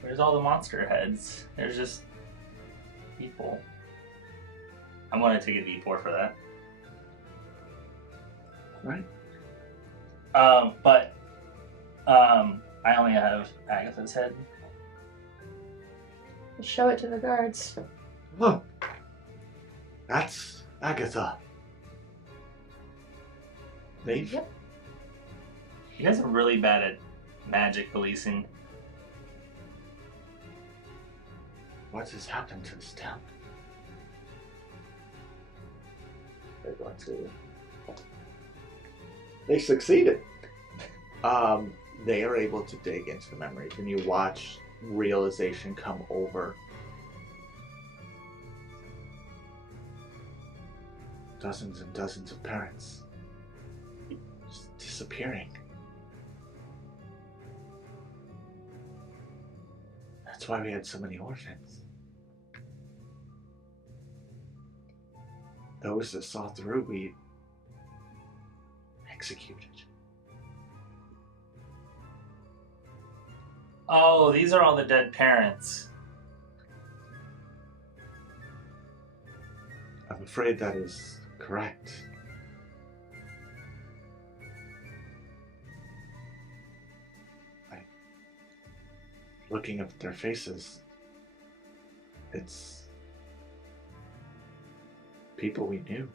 where's all the monster heads? There's just people. I'm gonna take a D4 for that. Right. But I only have Agatha's head. Show it to the guards. Look. That's Agatha. Leave? Yep. You guys are really bad at magic policing. What has happened to this town? They're going to... They succeeded. They are able to dig into the memories, and you watch realization come over. Dozens and dozens of parents just disappearing. That's why we had so many orphans. Those that saw through, we executed. Oh, these are all the dead parents. I'm afraid that is correct. Looking at their faces, it's people we knew.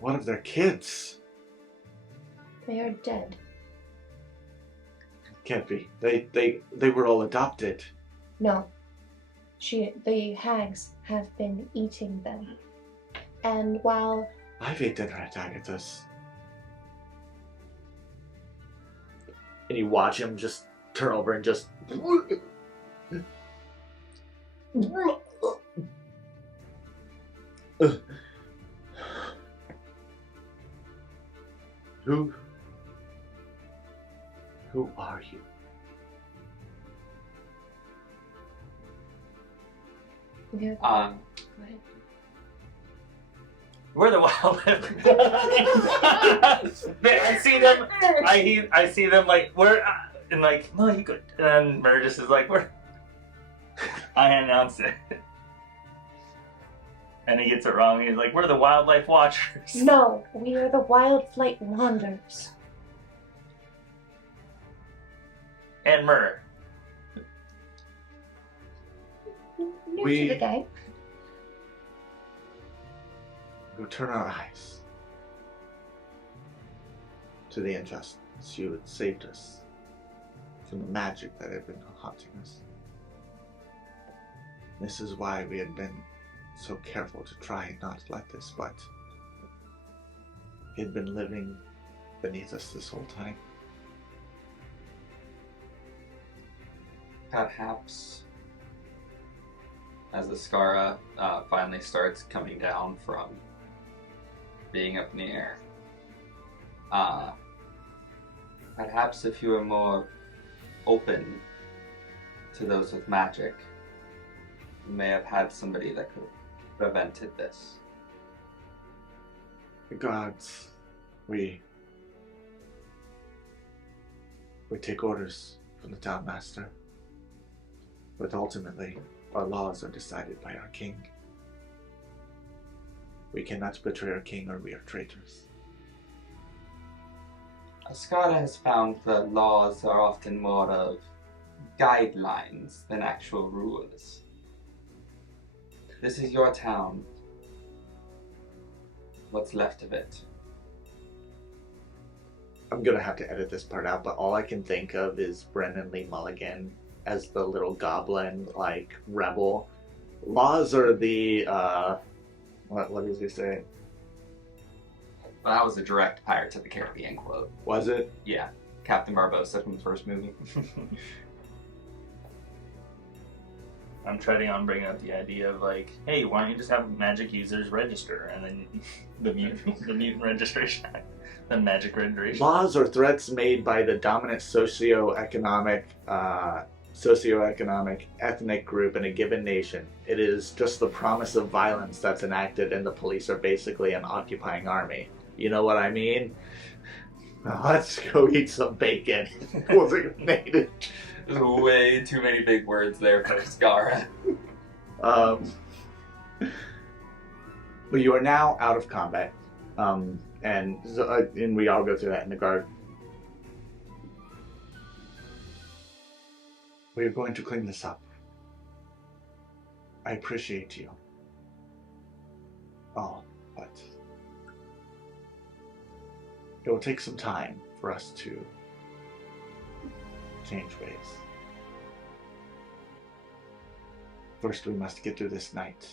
What of their kids? They are dead. Can't be. They were all adopted. No. The hags have been eating them. And while... I've ate dinner at Agatha's. And you watch him just turn over and just... Who are you? Go ahead. We're the Wildflight. I see them. I see them like we're and like no, you could. And Murr just is like we're. I announced it, and he gets it wrong. He's like, "We're the Wildlife Watchers." No, we are the Wildflight Wanderers. And Murr. New to the gang. We'll turn our eyes to the injustice you had saved us from the magic that had been haunting us. This is why we had been so careful to try not to let this, but it had been living beneath us this whole time. Perhaps, as Askara finally starts coming down from being up in the air, perhaps if you were more open to those with magic, you may have had somebody that could have prevented this. The gods, we take orders from the town master, but ultimately our laws are decided by our king. We cannot betray our king or we are traitors. Askara has found that laws are often more of guidelines than actual rules. This is your town. What's left of it? I'm gonna have to edit this part out, but all I can think of is Brennan Lee Mulligan as the little goblin, like, rebel. Laws are the, what does he say? Well, that was a direct Pirates of the Caribbean quote. Was it? Yeah, Captain Barbossa from the first movie. I'm trying on bringing up the idea of like, hey, why don't you just have magic users register and then the mutant registration act, the magic registration. Laws are threats made by the dominant socioeconomic ethnic group in a given nation. It is just the promise of violence that's enacted, and the police are basically an occupying army. You know what I mean? Now let's go eat some bacon. Wasn't needed. There's way too many big words there for Askara. But you are now out of combat, and we all go through that in the guard. We are going to clean this up. I appreciate you all, but it will take some time for us to change ways. First, we must get through this night,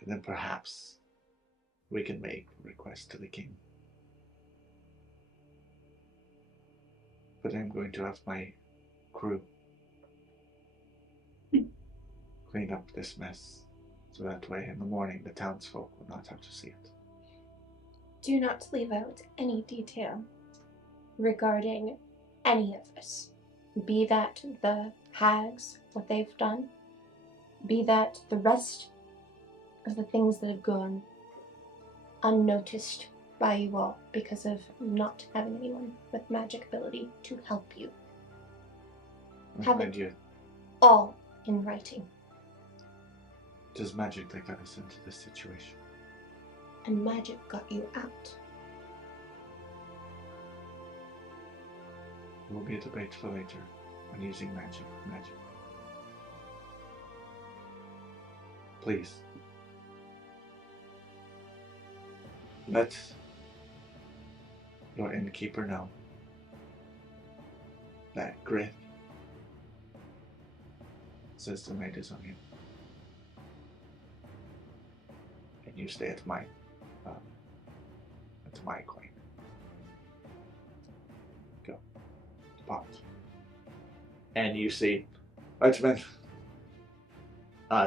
and then perhaps we can make a request to the king. But I'm going to have my crew clean up this mess, so that way in the morning the townsfolk will not have to see it. Do not leave out any detail regarding any of us. Be that the hags, what they've done, be that the rest of the things that have gone unnoticed by you all because of not having anyone with magic ability to help you. Have it all in writing. It is magic that got us into this situation. And magic got you out. It will be a debate for later on using magic. Please. Let your innkeeper know that Grith says the night is on you. And you stay at my coin. Go. Pause. And you see Archman.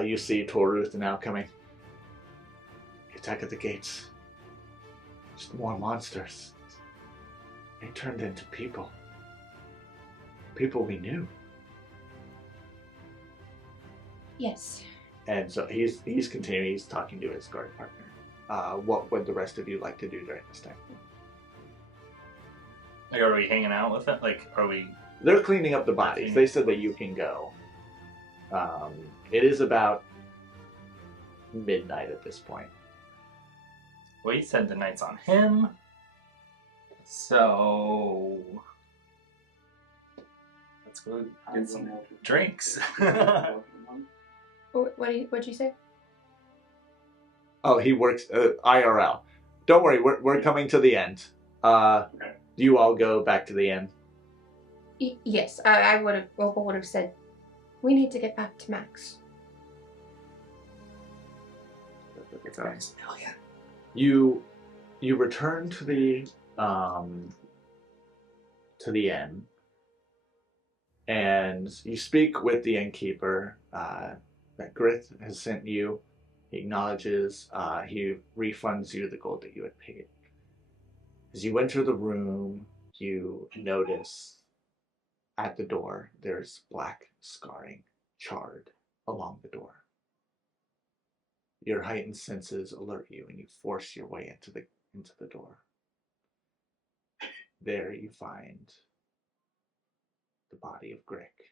You see Toruth now coming. The attack at the gates. Just more monsters. They turned into people. People we knew. Yes. And so he's continuing. He's talking to his guard partner. What would the rest of you like to do during this time? Like, are we hanging out with it? Like, are we? They're cleaning up the bodies. They said that you can go. It is about midnight at this point. Well, he said the night's on him. So let's go get some drinks. What'd you say? Oh, he works IRL. Don't worry, we're coming to the end. Okay. Do you all go back to the inn? Yes, I would have. Opal would have said, "We need to get back to Max." It's nice. Hell yeah. You return to the inn, and you speak with the innkeeper that Grith has sent you. He acknowledges. He refunds you the gold that you had paid. As you enter the room, you notice at the door there's black scarring, charred along the door. Your heightened senses alert you, and you force your way into the door. There you find the body of Grick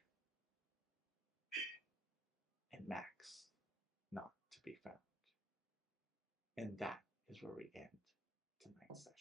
and Max, not to be found. And that is where we end tonight's session.